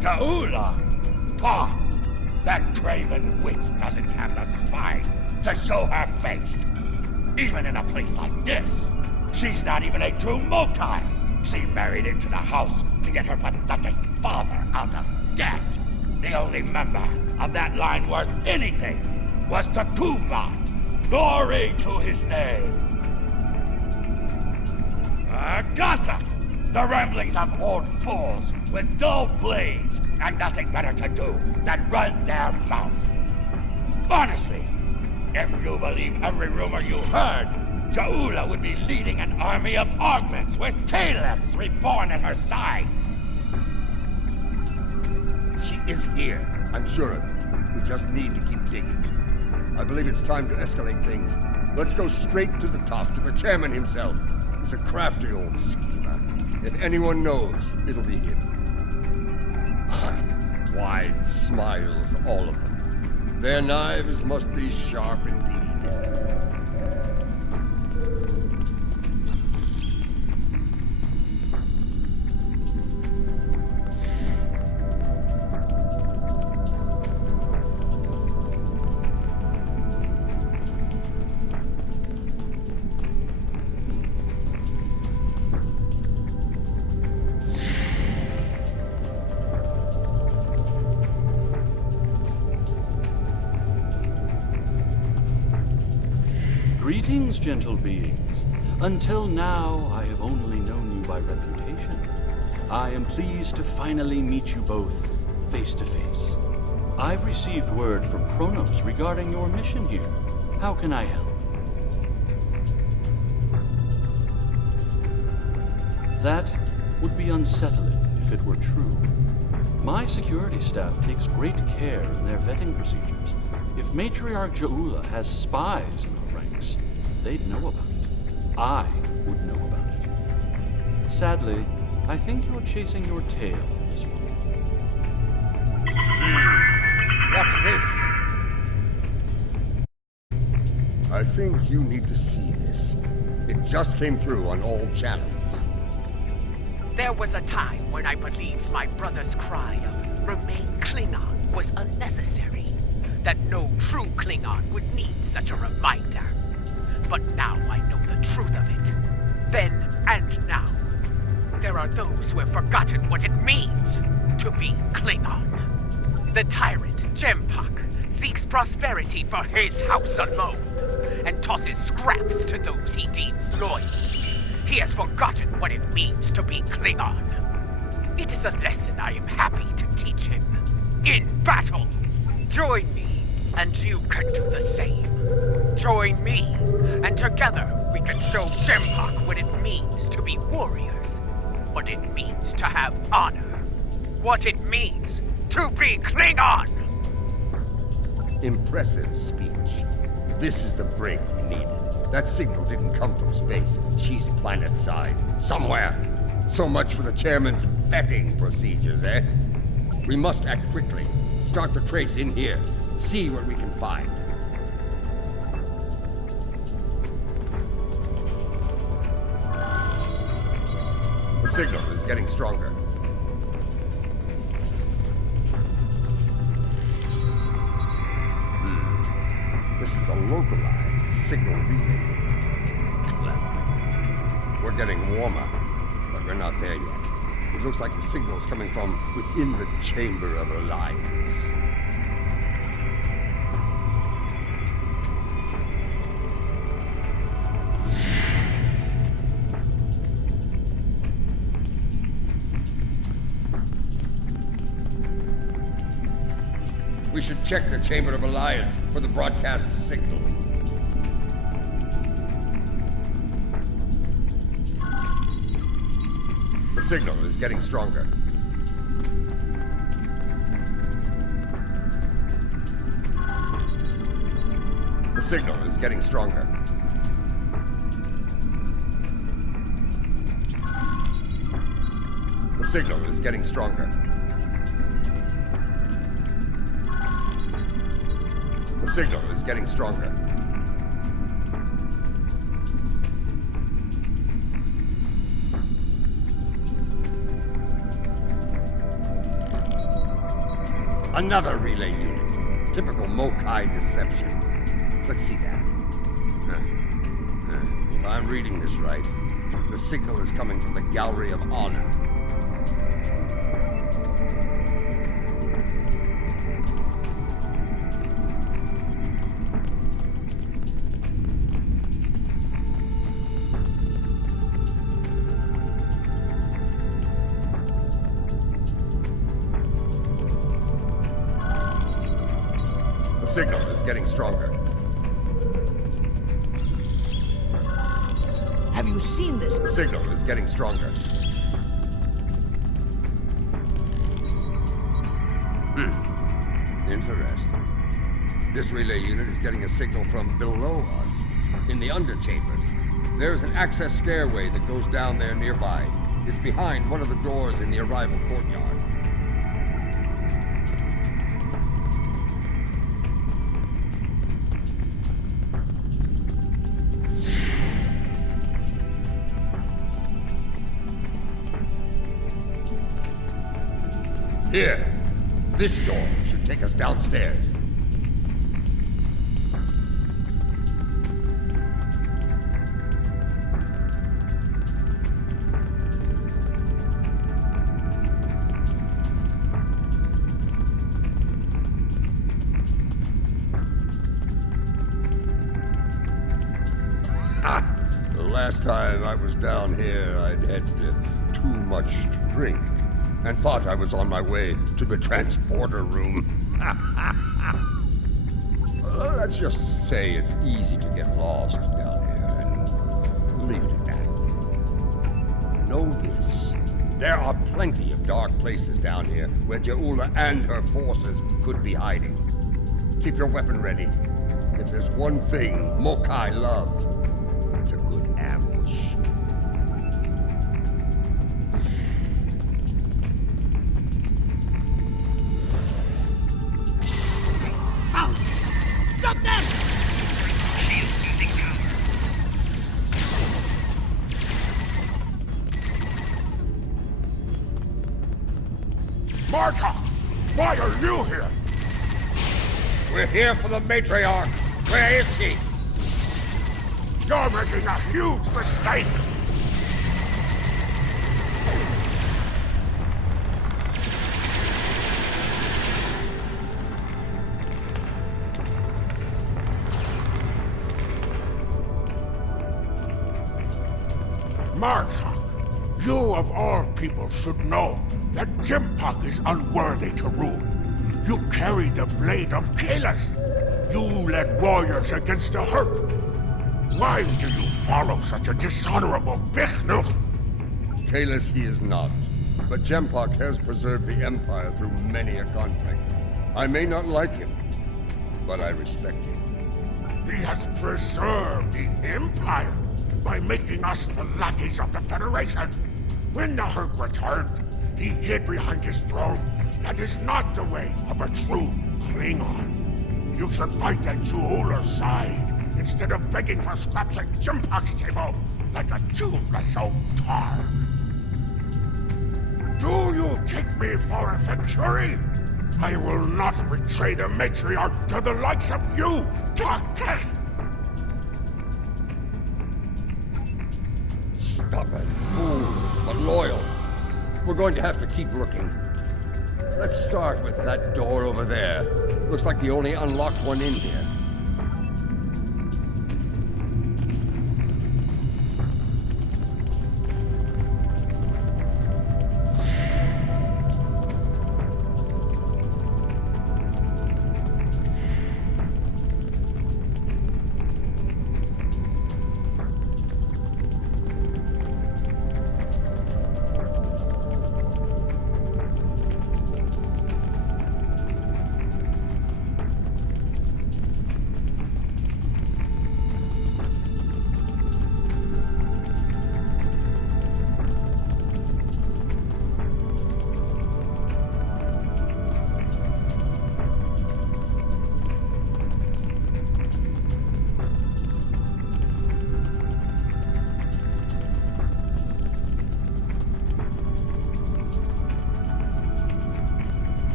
Ja'ula! Pah! That craven witch doesn't have the spine to show her face. Even in a place like this, she's not even a true Mokai. She married into the house to get her pathetic father out of debt. The only member of that line worth anything was Takuvma. Glory to his name. Gossip! The ramblings of old fools with dull blades and nothing better to do than run their mouth. Honestly, if you believe every rumor you heard, Ja'ula would be leading an army of augments with Kalis reborn at her side. She is here, I'm sure of it. We just need to keep digging. I believe it's time to escalate things. Let's go straight to the top, to the chairman himself. He's a crafty old schemer. If anyone knows, it'll be him. Wide smiles, all of them. Their knives must be sharp indeed. Greetings, gentle beings. Until now, I have only known you by reputation. I am pleased to finally meet you both face to face. I've received word from Kronos regarding your mission here. How can I help? That would be unsettling if it were true. My security staff takes great care in their vetting procedures. If Matriarch Ja'ula has spies in our ranks, they'd know about it. I would know about it. Sadly, I think you're chasing your tail on this one. What's this? I think you need to see this. It just came through on all channels. There was a time when I believed my brother's cry of "Remain Klingon" was unnecessary. That no true Klingon would need such a reminder. But now I know the truth of it. Then and now. There are those who have forgotten what it means to be Klingon. The tyrant, Jempak, seeks prosperity for his house alone, and tosses scraps to those he deems loyal. He has forgotten what it means to be Klingon. It is a lesson I am happy to teach him. In battle, join me, and you can do the same. Join me, and together we can show Jempak what it means to be warriors, what it means to have honor, what it means to be Klingon! Impressive speech. This is the break we needed. That signal didn't come from space. She's planet-side. Somewhere. So much for the chairman's vetting procedures, eh? We must act quickly. Start the trace in here. See what we can find. The signal is getting stronger. This is a localized signal relay. Clever. We're getting warmer, but we're not there yet. It looks like the signal's coming from within the Chamber of Alliance. We should check the Chamber of Alliance for the broadcast signal. The signal is getting stronger. The signal is getting stronger. The signal is getting stronger. The signal is getting stronger. Another relay unit. Typical Mokai deception. Let's see that. If I'm reading this right, the signal is coming from the Gallery of Honor. The signal is getting stronger. Have you seen this? The signal is getting stronger. Interesting. This relay unit is getting a signal from below us, in the underchambers. There's an access stairway that goes down there nearby. It's behind one of the doors in the arrival courtyard. Here, this door should take us downstairs. The last time I was down here, I'd had too much to drink. And thought I was on my way to the transporter room. Let's just say it's easy to get lost down here, and leave it at that. Know this. There are plenty of dark places down here where Je'ula and her forces could be hiding. Keep your weapon ready. If there's one thing Mokai love, it's a good ambush. Stop them! Marta! Why are you here? We're here for the matriarch. Where is she? You're making a huge mistake! Martok, you of all people should know that Jimpak is unworthy to rule. You carry the blade of Kalis. You led warriors against the Herc. Why do you follow such a dishonorable Bichnuch? Kalis he is not, but Jempak has preserved the Empire through many a conflict. I may not like him, but I respect him. He has preserved the Empire by making us the lackeys of the Federation. When the Herc returned, he hid behind his throne. That is not the way of a true Klingon. You should fight at Je'ula's side instead of begging for scraps at Jimpak's table like a toothless old tar. Do you take me for a Venturi? I will not betray the matriarch to the likes of you, Takesh! Stubborn fool, but loyal. We're going to have to keep looking. Let's start with that door over there. Looks like the only unlocked one in here.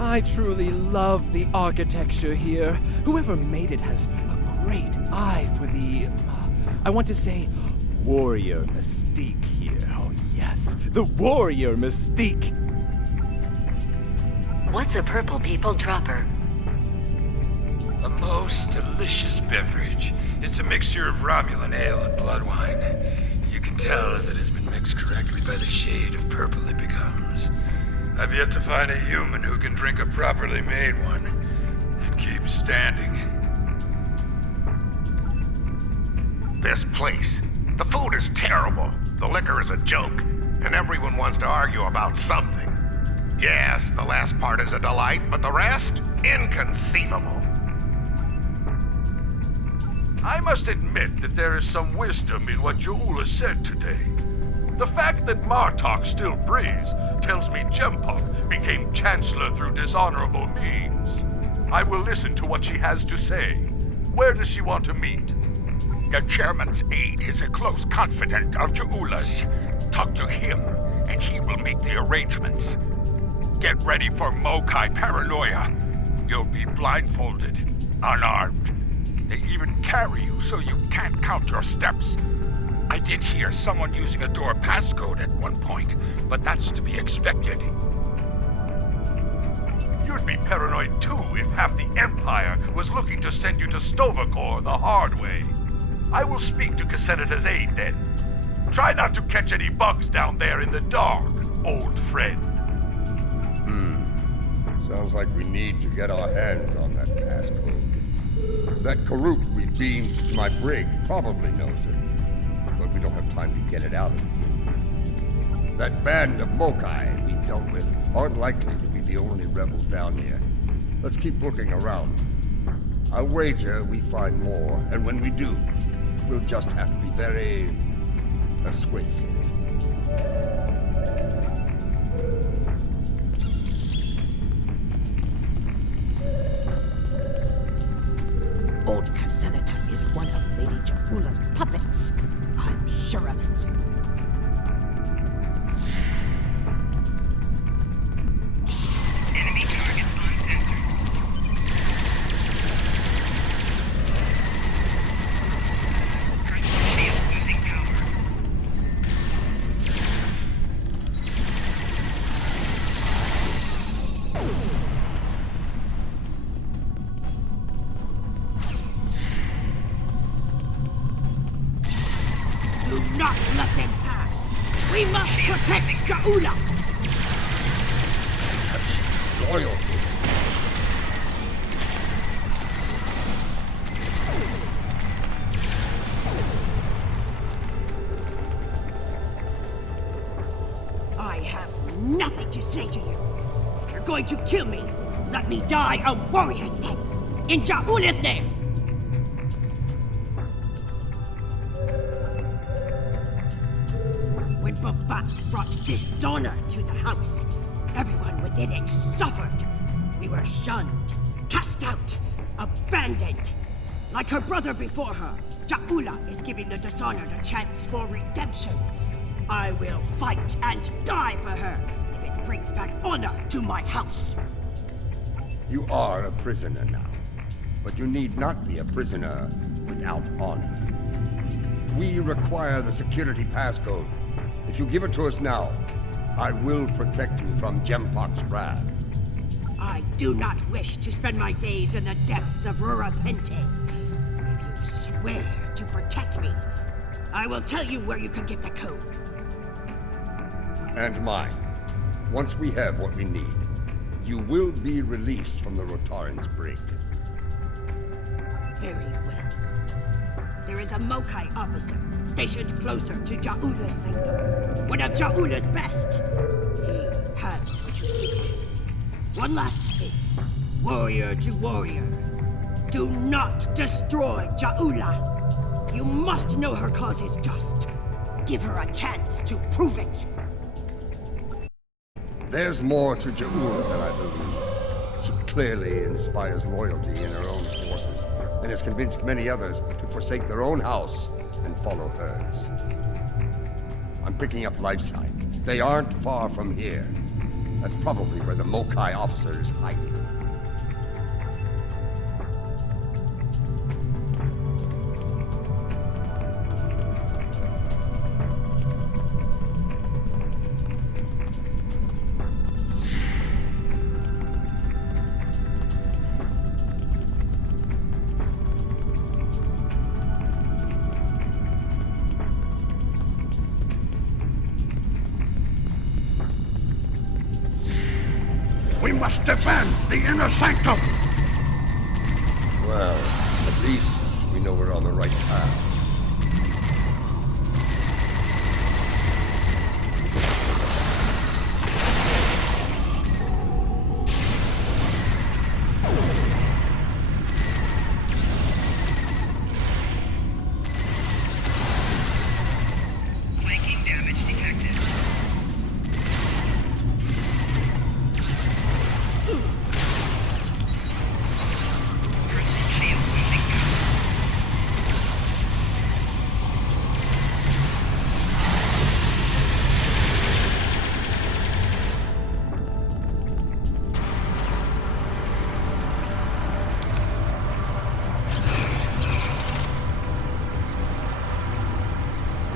I truly love the architecture here. Whoever made it has a great eye for the, I want to say, warrior mystique here. Oh yes, the warrior mystique. What's a purple people dropper? A most delicious beverage. It's a mixture of Romulan ale and blood wine. You can tell if it has been mixed correctly by the shade of purple it becomes. I've yet to find a human who can drink a properly made one and keep standing. This place. The food is terrible. The liquor is a joke. And everyone wants to argue about something. Yes, the last part is a delight, but the rest? Inconceivable. I must admit that there is some wisdom in what Ja'ula said today. The fact that Martok still breathes tells me Jempok became Chancellor through dishonorable means. I will listen to what she has to say. Where does she want to meet? The Chairman's aide is a close confidant of Ja'ula's. Talk to him, and he will make the arrangements. Get ready for Mokai paranoia. You'll be blindfolded, unarmed. They even carry you so you can't count your steps. I did hear someone using a door passcode at one point, but that's to be expected. You'd be paranoid too if half the Empire was looking to send you to Stovacor the hard way. I will speak to Casenata's aide then. Try not to catch any bugs down there in the dark, old friend. Sounds like we need to get our hands on that passcode. That Karut we beamed to my brig probably knows it. But we don't have time to get it out of him. That band of Mokai we dealt with aren't likely to be the only rebels down here. Let's keep looking around. I'll wager we find more, and when we do, we'll just have to be very persuasive. Old Casenata is one of Lady Ja'ula's puppets. I'm sure of it. Enemy target uncensored. Shield losing power. Do not let them pass. We must protect Ja'ula. Such loyalty. I have nothing to say to you. If you're going to kill me, let me die a warrior's death. In Ja'ula's name. When Babat brought dishonor to the house, everyone within it suffered. We were shunned, cast out, abandoned. Like her brother before her, Ja'ula is giving the dishonored a chance for redemption. I will fight and die for her if it brings back honor to my house. You are a prisoner now, but you need not be a prisoner without honor. We require the security passcode. If you give it to us now, I will protect you from Jempok's wrath. I do not wish to spend my days in the depths of Rurapente. If you swear to protect me, I will tell you where you can get the code. And mine. Once we have what we need, you will be released from the Rotaran's brig. Very well. There is a Mokai officer stationed closer to Ja'ula's sanctum. One of Ja'ula's best. He has what you seek. One last thing. Warrior to warrior. Do not destroy Ja'ula. You must know her cause is just. Give her a chance to prove it. There's more to Ja'ula than I believe. She clearly inspires loyalty in her own forces, and has convinced many others to forsake their own house and follow hers. I'm picking up life signs. They aren't far from here. That's probably where the Mokai officer is hiding. We must defend the inner sanctum! Well, at least we know we're on the right path. Flanking damage detected.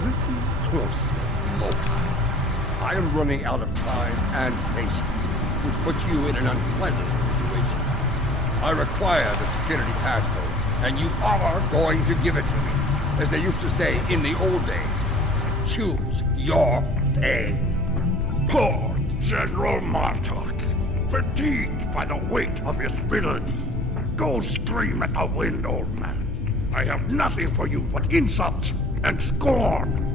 Listen closely, Mokai. I am running out of time and patience, which puts you in an unpleasant situation. I require the security passcode, and you are going to give it to me. As they used to say in the old days, choose your pain. Poor General Martok, fatigued by the weight of his villainy. Go scream at the wind, old man. I have nothing for you but insults and scorn.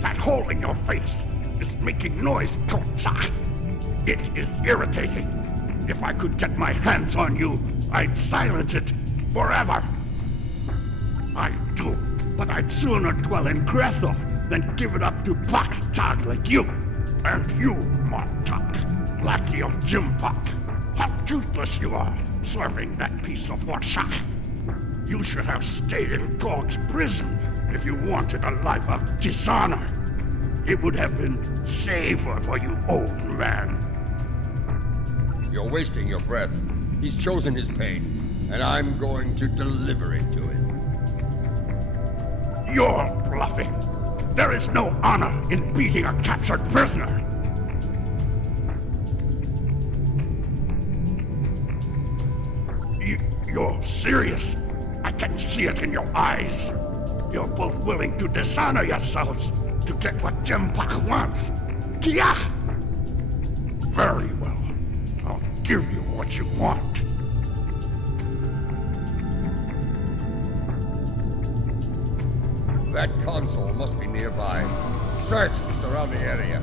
That hole in your face is making noise, Totsa. It is irritating. If I could get my hands on you, I'd silence it forever. I do, but I'd sooner dwell in Grethel than give it up to Baktag like you. And you, Martok, lackey of Jempok. How toothless you are, serving that piece of Warshak. You should have stayed in Gog's prison if you wanted a life of dishonor. It would have been safer for you, old man. You're wasting your breath. He's chosen his pain, and I'm going to deliver it to him. You're bluffing. There is no honor in beating a captured prisoner. You're serious. I can see it in your eyes. You're both willing to dishonor yourselves to get what Jempok wants. Kia! Very well. I'll give you what you want. That console must be nearby. Search the surrounding area.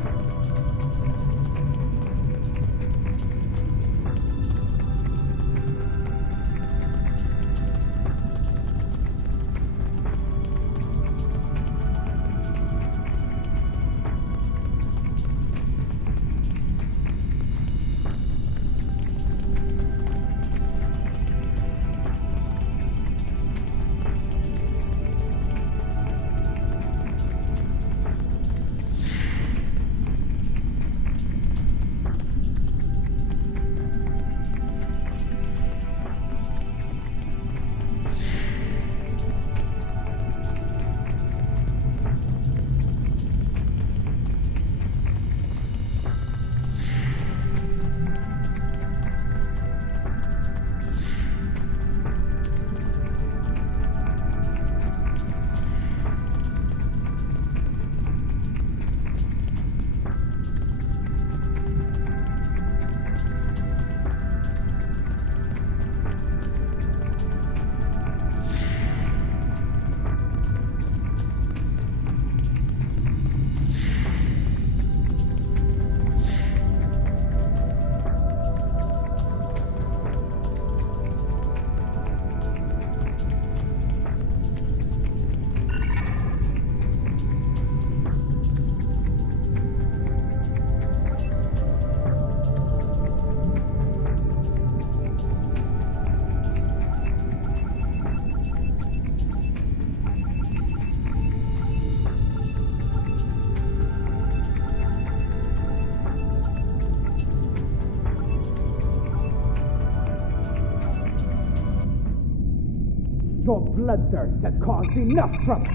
Your bloodthirst has caused enough trouble.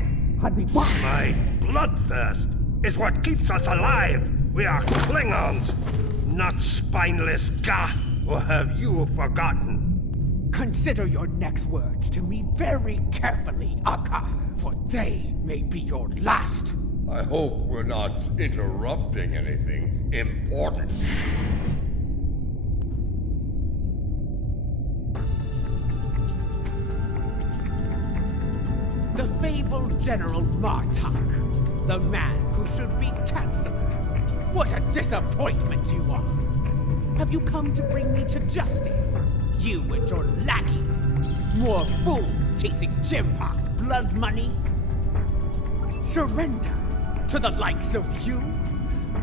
I'd be fine. My bloodthirst is what keeps us alive. We are Klingons, not spineless Gah. Or have you forgotten? Consider your next words to me very carefully, Akka, for they may be your last. I hope we're not interrupting anything important. The fabled General Martok, the man who should be Chancellor. What a disappointment you are! Have you come to bring me to justice? You and your lackeys. More fools chasing Jempok's blood money? Surrender to the likes of you?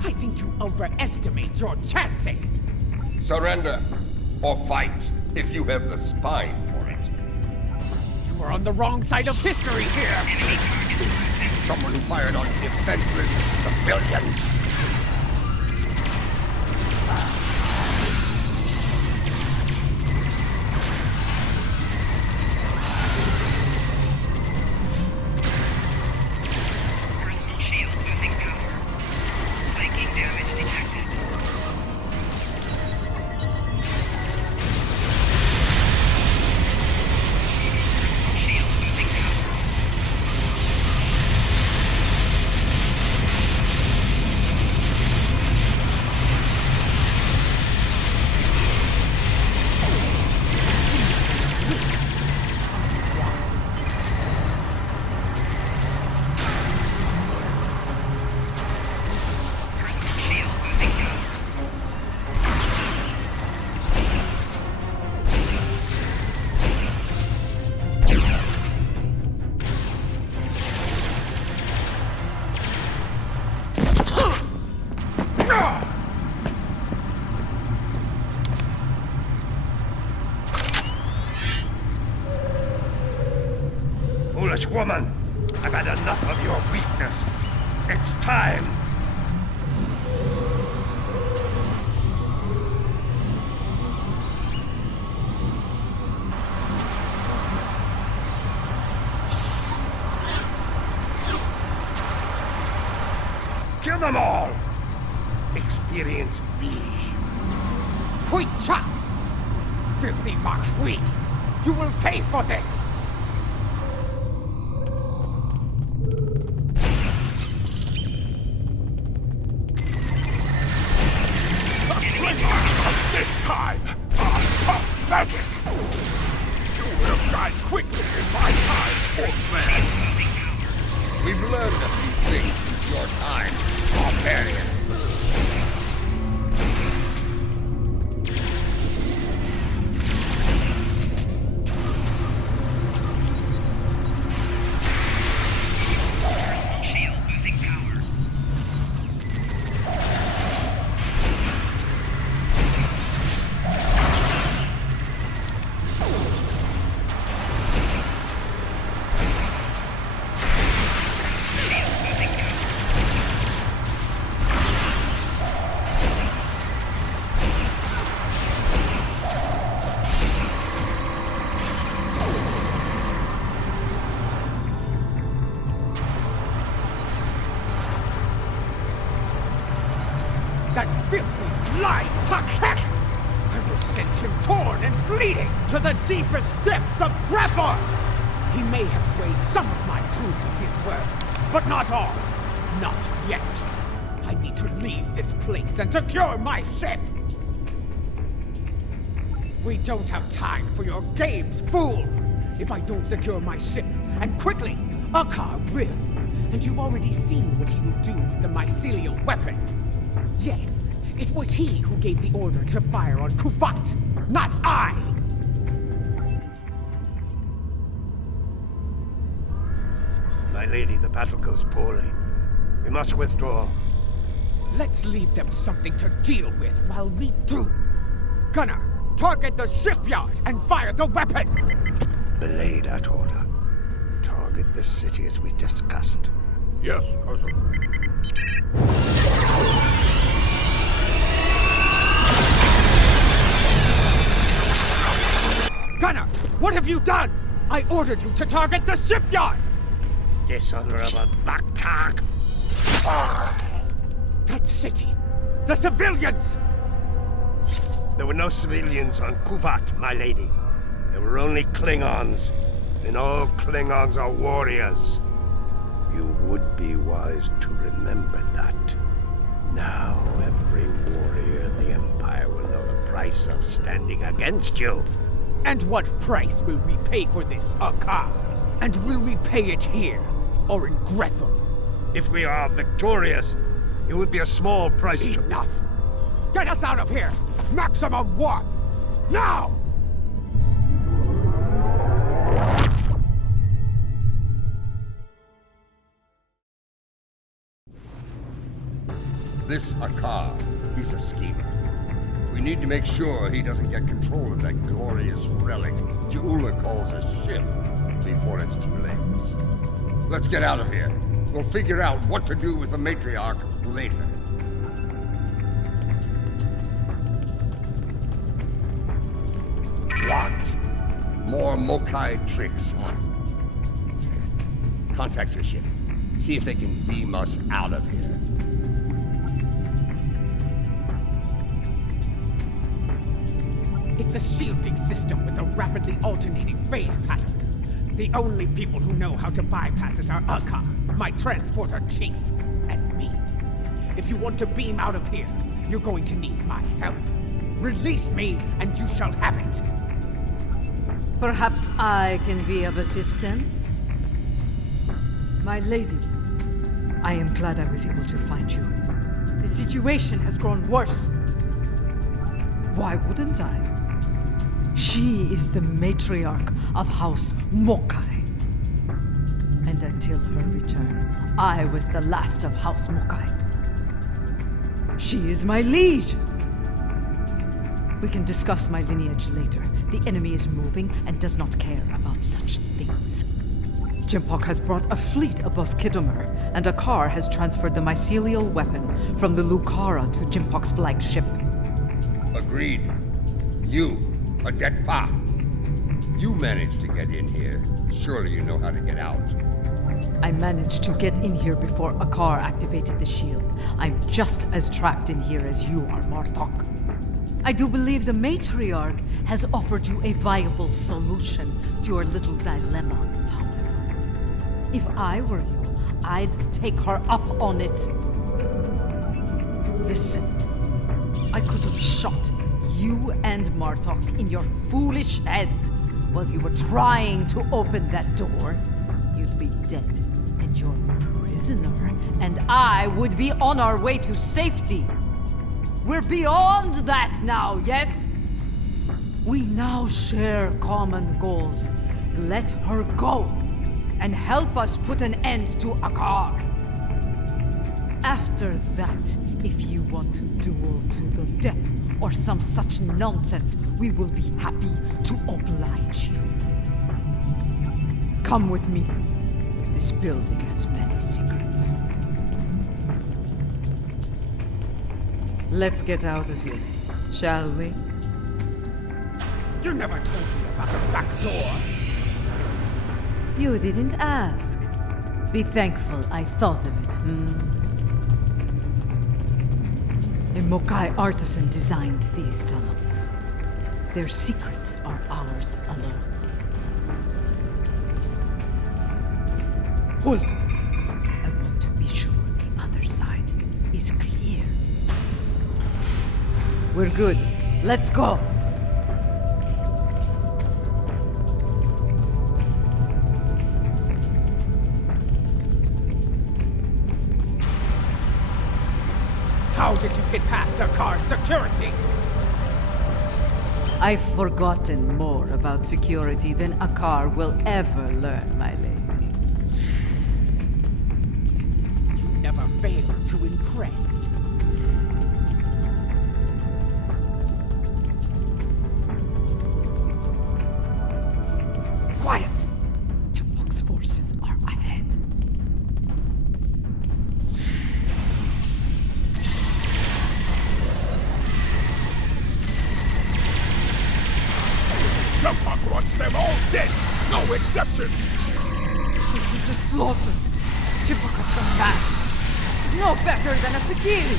I think you overestimate your chances. Surrender or fight if you have the spine for it. You are on the wrong side of history here. Someone fired on defenseless civilians. Foolish woman, I've had enough of your weakness. It's time. Kill them all! Experience B. Hui Chop! Filthy Marquis! You will pay for this! This time, are pathetic! You would have died quickly in my time, old man! We've learned a few things since your time, barbarian. That filthy, lying Tuck-Heck! I will send him torn and bleeding to the deepest depths of Grathor! He may have swayed some of my crew with his words, but not all. Not yet. I need to leave this place and secure my ship! We don't have time for your games, fool! If I don't secure my ship, and quickly, Akka will. And you've already seen what he will do with the mycelial weapon. Yes, it was he who gave the order to fire on Kuvat, not I! My lady, the battle goes poorly. We must withdraw. Let's leave them something to deal with while we do. Gunner, target the shipyard and fire the weapon! Belay that order. Target the city as we discussed. Yes, cousin. Gunner, what have you done? I ordered you to target the shipyard! Dishonorable Baktak! That city! The civilians! There were no civilians on Kuvat, my lady. There were only Klingons. And all Klingons are warriors. You would be wise to remember that. Now every warrior in the Empire will know the price of standing against you. And what price will we pay for this, Akar? And will we pay it here, or in Grethel? If we are victorious, it would be a small price. Enough! Get us out of here! Maximum warp! Now! This Akar, he's a schemer. We need to make sure he doesn't get control of that glorious relic Je'ula calls a ship before it's too late. Let's get out of here. We'll figure out what to do with the matriarch later. Locked. More Mokai tricks on. Contact your ship. See if they can beam us out of here. It's a shielding system with a rapidly alternating phase pattern. The only people who know how to bypass it are Akar, my transporter chief, and me. If you want to beam out of here, you're going to need my help. Release me, and you shall have it. Perhaps I can be of assistance? My lady, I am glad I was able to find you. The situation has grown worse. Why wouldn't I? She is the matriarch of House Mokai. And until her return, I was the last of House Mokai. She is my liege. We can discuss my lineage later. The enemy is moving and does not care about such things. Jempok has brought a fleet above Kidomer, and Akar has transferred the mycelial weapon from the Lucara to Jempok's flagship. Agreed. You, a Detpa. You managed to get in here. Surely you know how to get out. I managed to get in here before Akar activated the shield. I'm just as trapped in here as you are, Martok. I do believe the matriarch has offered you a viable solution to your little dilemma, however. If I were you, I'd take her up on it. Listen, I could have shot you and Martok in your foolish heads while you were trying to open that door. You'd be dead, and your prisoner and I would be on our way to safety. We're beyond that now, yes? We now share common goals. Let her go, and help us put an end to Akar. After that, if you want to duel to the death or some such nonsense, we will be happy to oblige you. Come with me. This building has many secrets. Let's get out of here, shall we? You never told me about a back door. You didn't ask. Be thankful I thought of it, A Mokai artisan designed these tunnels. Their secrets are ours alone. Hold! I want to be sure the other side is clear. We're good. Let's go! How did you get past Akar's security? I've forgotten more about security than Akar will ever learn, my lady. You never fail to impress. Quiet! Jempok's forces are ahead. Jempok wants them all dead! No exceptions! This is a slaughter. Jempok come back. He's no better than a fakir.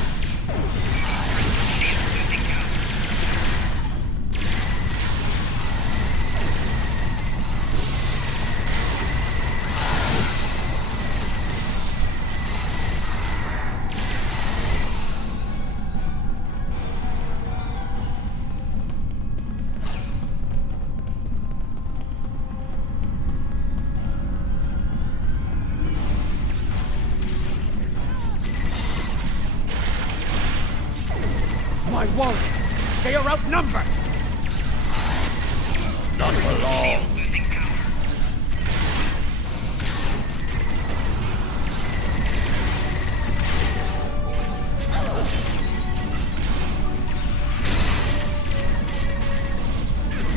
My warriors! They are outnumbered! Not for long.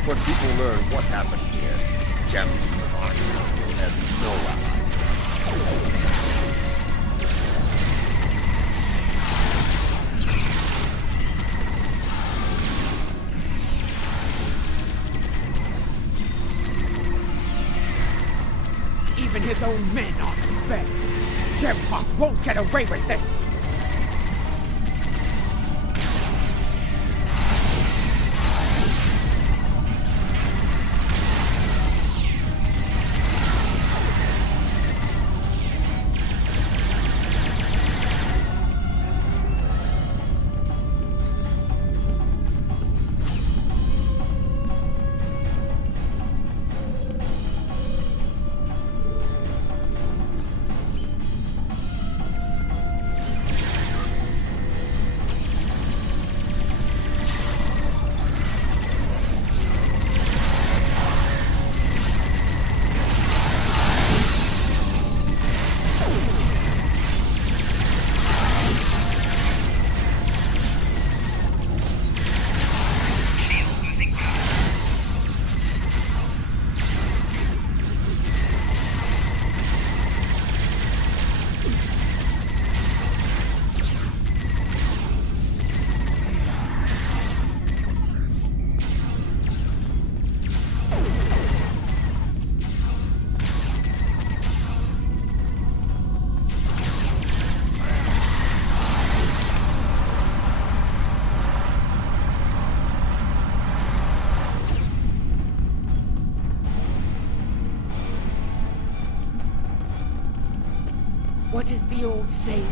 When people learn what happened here, Jempok will have no allies. Even his own men aren't spared. Jempok won't get away with this! What is the old saying?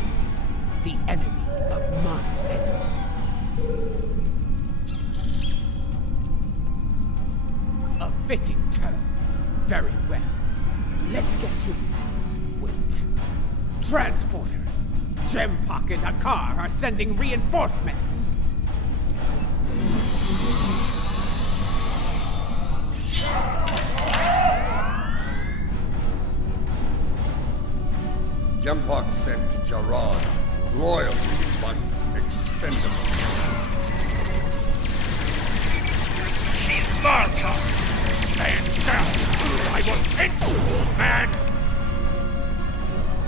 The enemy of my enemy. A fitting term. Very well. Let's get to it. Wait. Transporters! Jempok and Hakar are sending reinforcements! Jempok sent Jarad. Loyalty funds expendable. Marta! Stand down! I will end you, old man!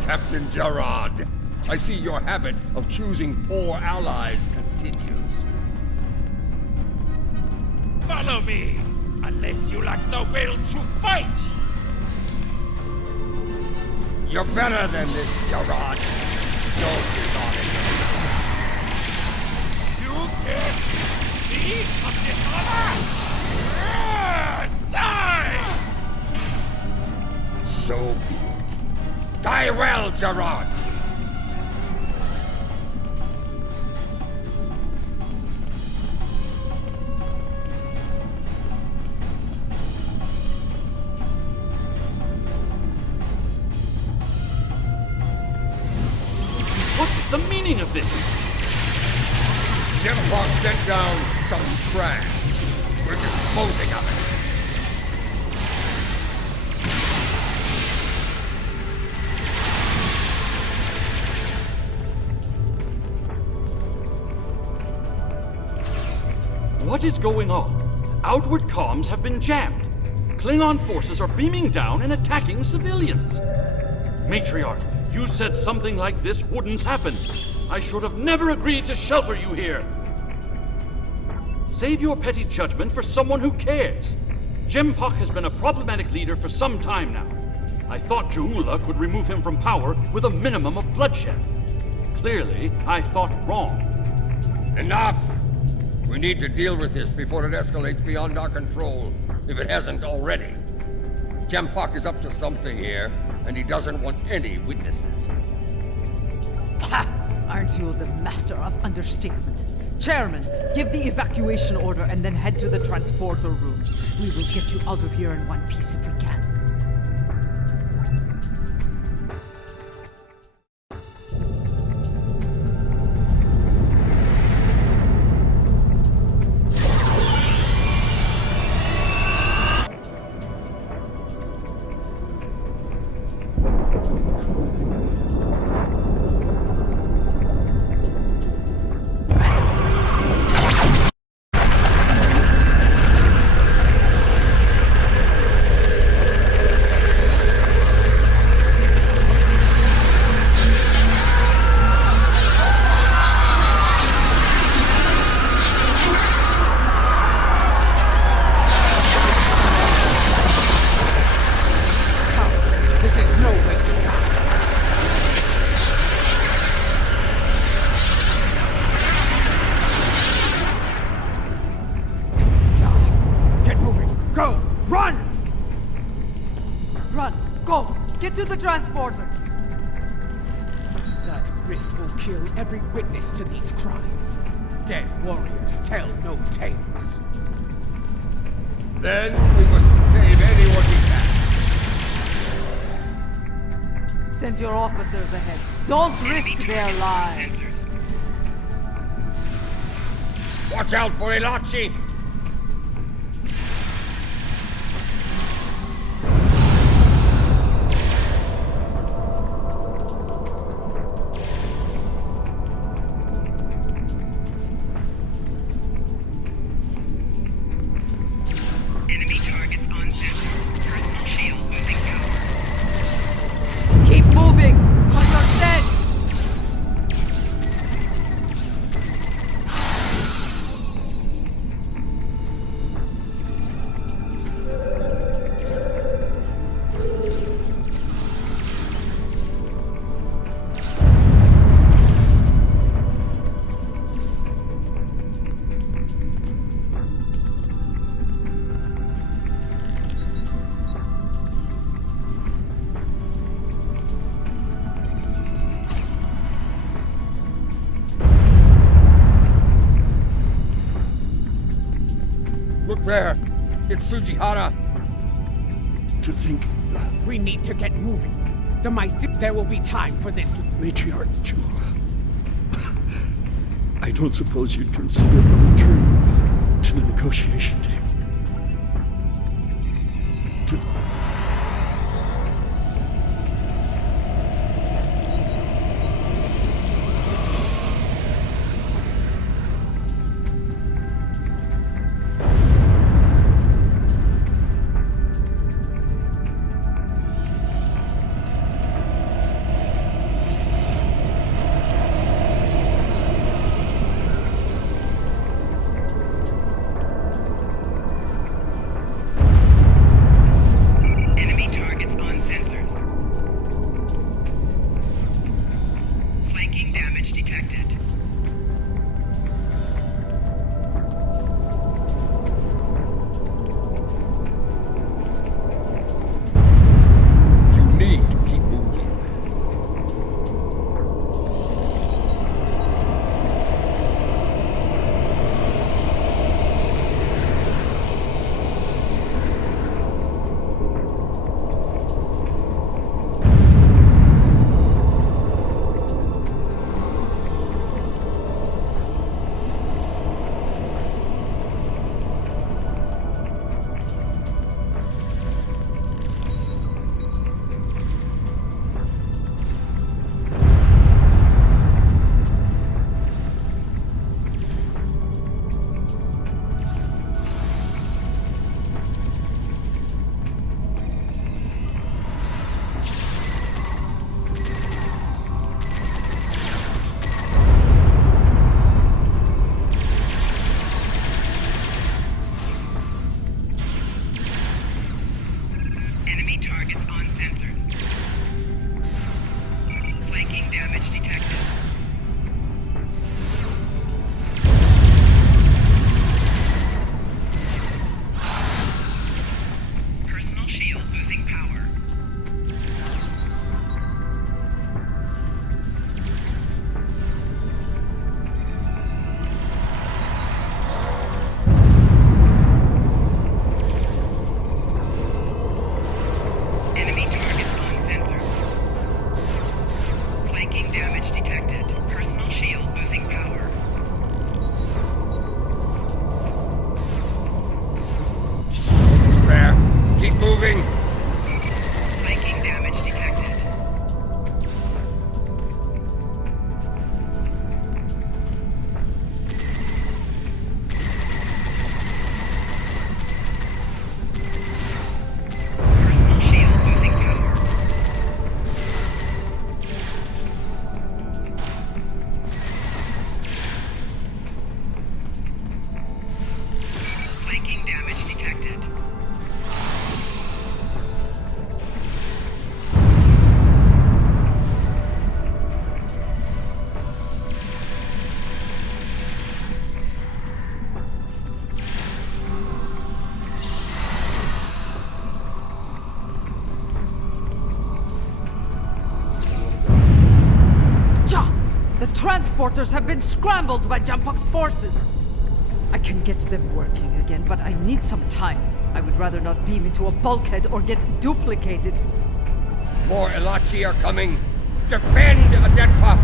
Captain Jarad, I see your habit of choosing poor allies continues. Follow me, unless you lack the will to fight! You're better than this, Jarad. Don't dishonor You kiss me of dishonor! Die! So be it. Die well, Jarad! What's the meaning of this? Jempok sent down some trash. We're disposing of it. What is going on? Outward comms have been jammed. Klingon forces are beaming down and attacking civilians. Matriarch, you said something like this wouldn't happen. I should have never agreed to shelter you here. Save your petty judgment for someone who cares. Jempak has been a problematic leader for some time now. I thought Je'ula could remove him from power with a minimum of bloodshed. Clearly, I thought wrong. Enough! We need to deal with this before it escalates beyond our control, if it hasn't already. Jempak is up to something here, and he doesn't want any witnesses. Ha! Aren't you the master of understatement? Chairman, give the evacuation order and then head to the transporter room. We will get you out of here in one piece if we can. To the transporter! That rift will kill every witness to these crimes. Dead warriors tell no tales. Then we must save anyone we can. Send your officers ahead. Don't risk their lives. Watch out for Elachi! Enemy targets on center. Personal shield losing power. Keep moving! Or you're dead! Look there! It's Tsujihara! To think... We need to get moving. There will be time for this. Matriarch Je'ula. I don't suppose you'd consider a return to the negotiation table. transporters have been scrambled by Jampok's forces. I can get them working again, but I need some time. I would rather not beam into a bulkhead or get duplicated. More Elachi are coming. Defend a dead pup!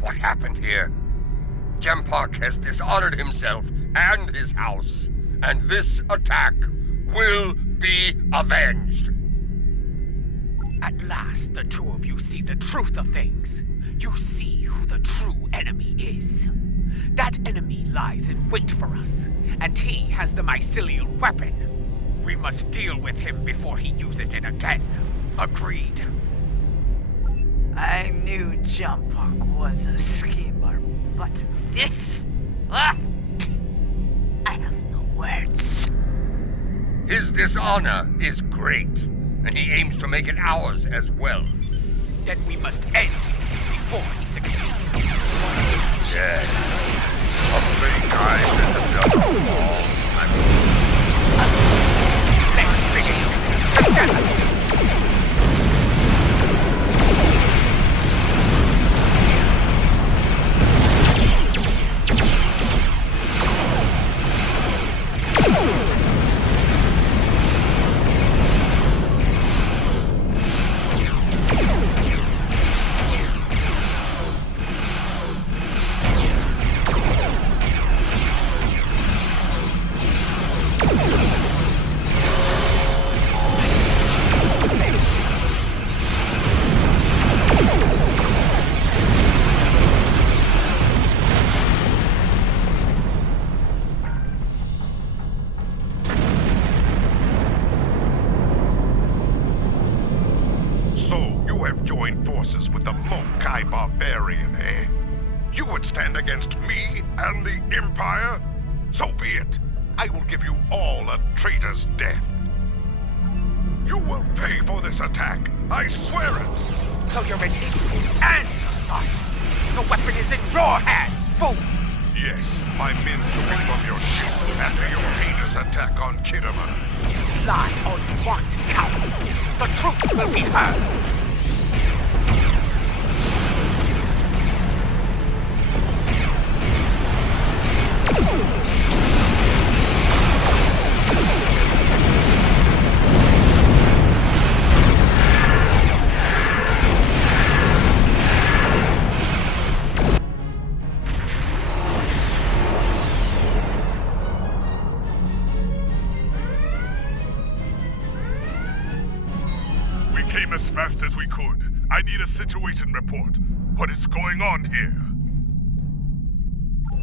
What happened here? Jempok has dishonored himself and his house, and this attack will be avenged. At last, the two of you see the truth of things. You see who the true enemy is. That enemy lies in wait for us, and he has the mycelial weapon. We must deal with him before he uses it again. Agreed. I knew Jampok was a schemer, but this... I have no words. His dishonor is great, and he aims to make it ours as well. Then we must end him before he succeeds. Yes. Something I have done all. Let's begin together. Barbarian, eh? You would stand against me and the Empire? So be it. I will give you all a traitor's death. You will pay for this attack. I swear it. So you're an idiot and a sot. The weapon is in your hands, fool. Yes, my men took it from your ship after your heinous attack on Kittimer. Lie all you want, coward. The truth will be heard. As fast as we could. I need a situation report. What is going on here?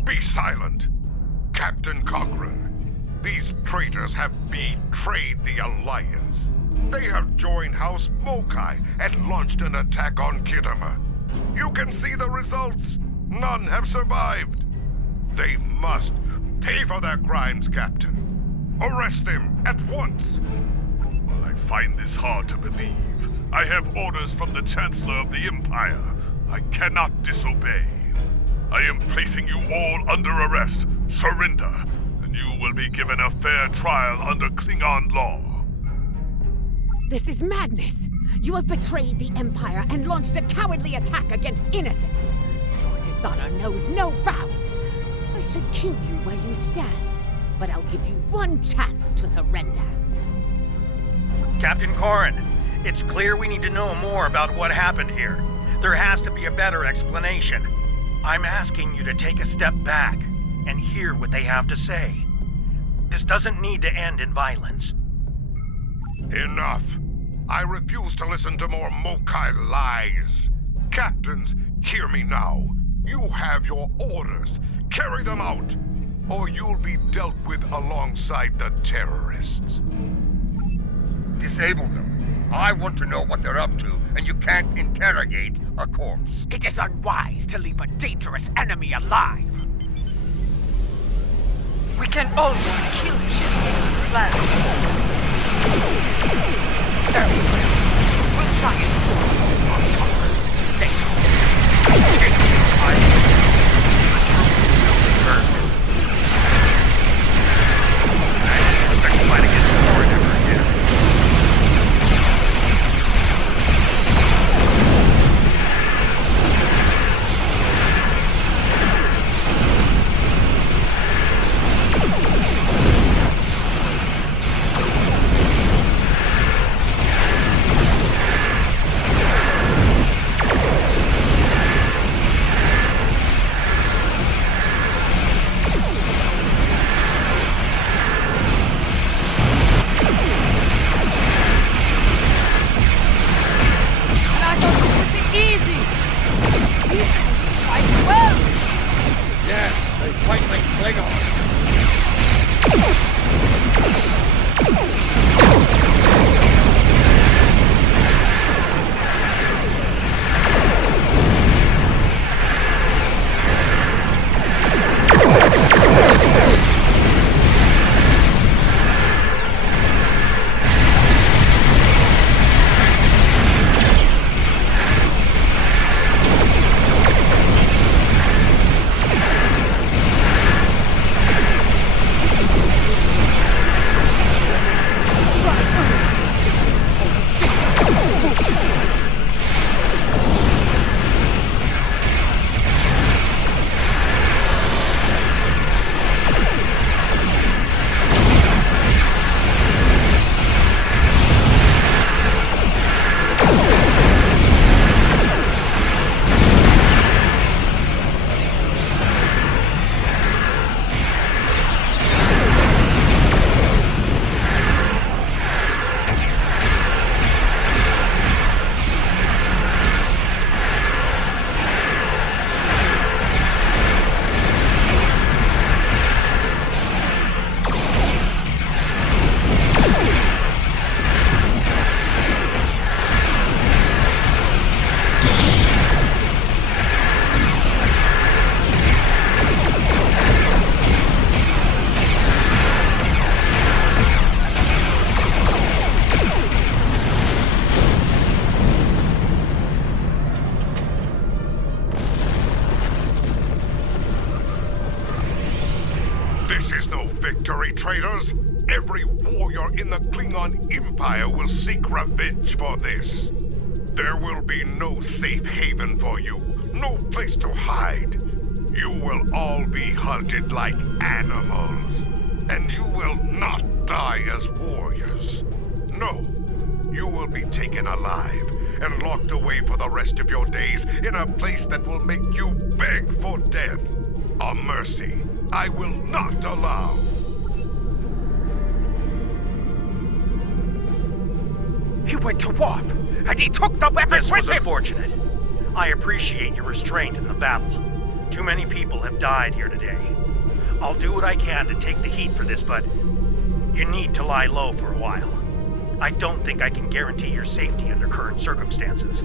Be silent, Captain Cochrane. These traitors have betrayed the Alliance. They have joined House Mokai and launched an attack on Kittimer. You can see the results. None have survived. They must pay for their crimes, Captain. Arrest them at once. Well, I find this hard to believe. I have orders from the Chancellor of the Empire. I cannot disobey. I am placing you all under arrest. Surrender, and you will be given a fair trial under Klingon law. This is madness. You have betrayed the Empire and launched a cowardly attack against innocents. Your dishonor knows no bounds. I should kill you where you stand, but I'll give you one chance to surrender. Captain Corrin, it's clear we need to know more about what happened here. There has to be a better explanation. I'm asking you to take a step back and hear what they have to say. This doesn't need to end in violence. Enough. I refuse to listen to more Mokai lies. Captains, hear me now. You have your orders. Carry them out, or you'll be dealt with alongside the terrorists. Disable them. I want to know what they're up to, and you can't interrogate a corpse. It is unwise to leave a dangerous enemy alive. We can almost kill him. Plan. We'll try it. victory, traitors! Every warrior in the Klingon Empire will seek revenge for this. There will be no safe haven for you, no place to hide. You will all be hunted like animals, and you will not die as warriors. No, you will be taken alive and locked away for the rest of your days in a place that will make you beg for death. A mercy I will not allow. He went to warp, and he took the weapons This with was him! unfortunate. I appreciate your restraint in the battle. Too many people have died here today. I'll do what I can to take the heat for this, but you need to lie low for a while. I don't think I can guarantee your safety under current circumstances.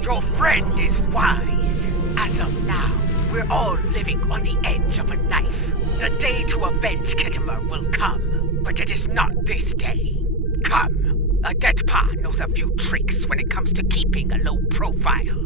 Your friend is wise. As of now, we're all living on the edge of a knife. The day to avenge Kittimer will come, but it is not this day. Come. A dead pa knows a few tricks when it comes to keeping a low profile.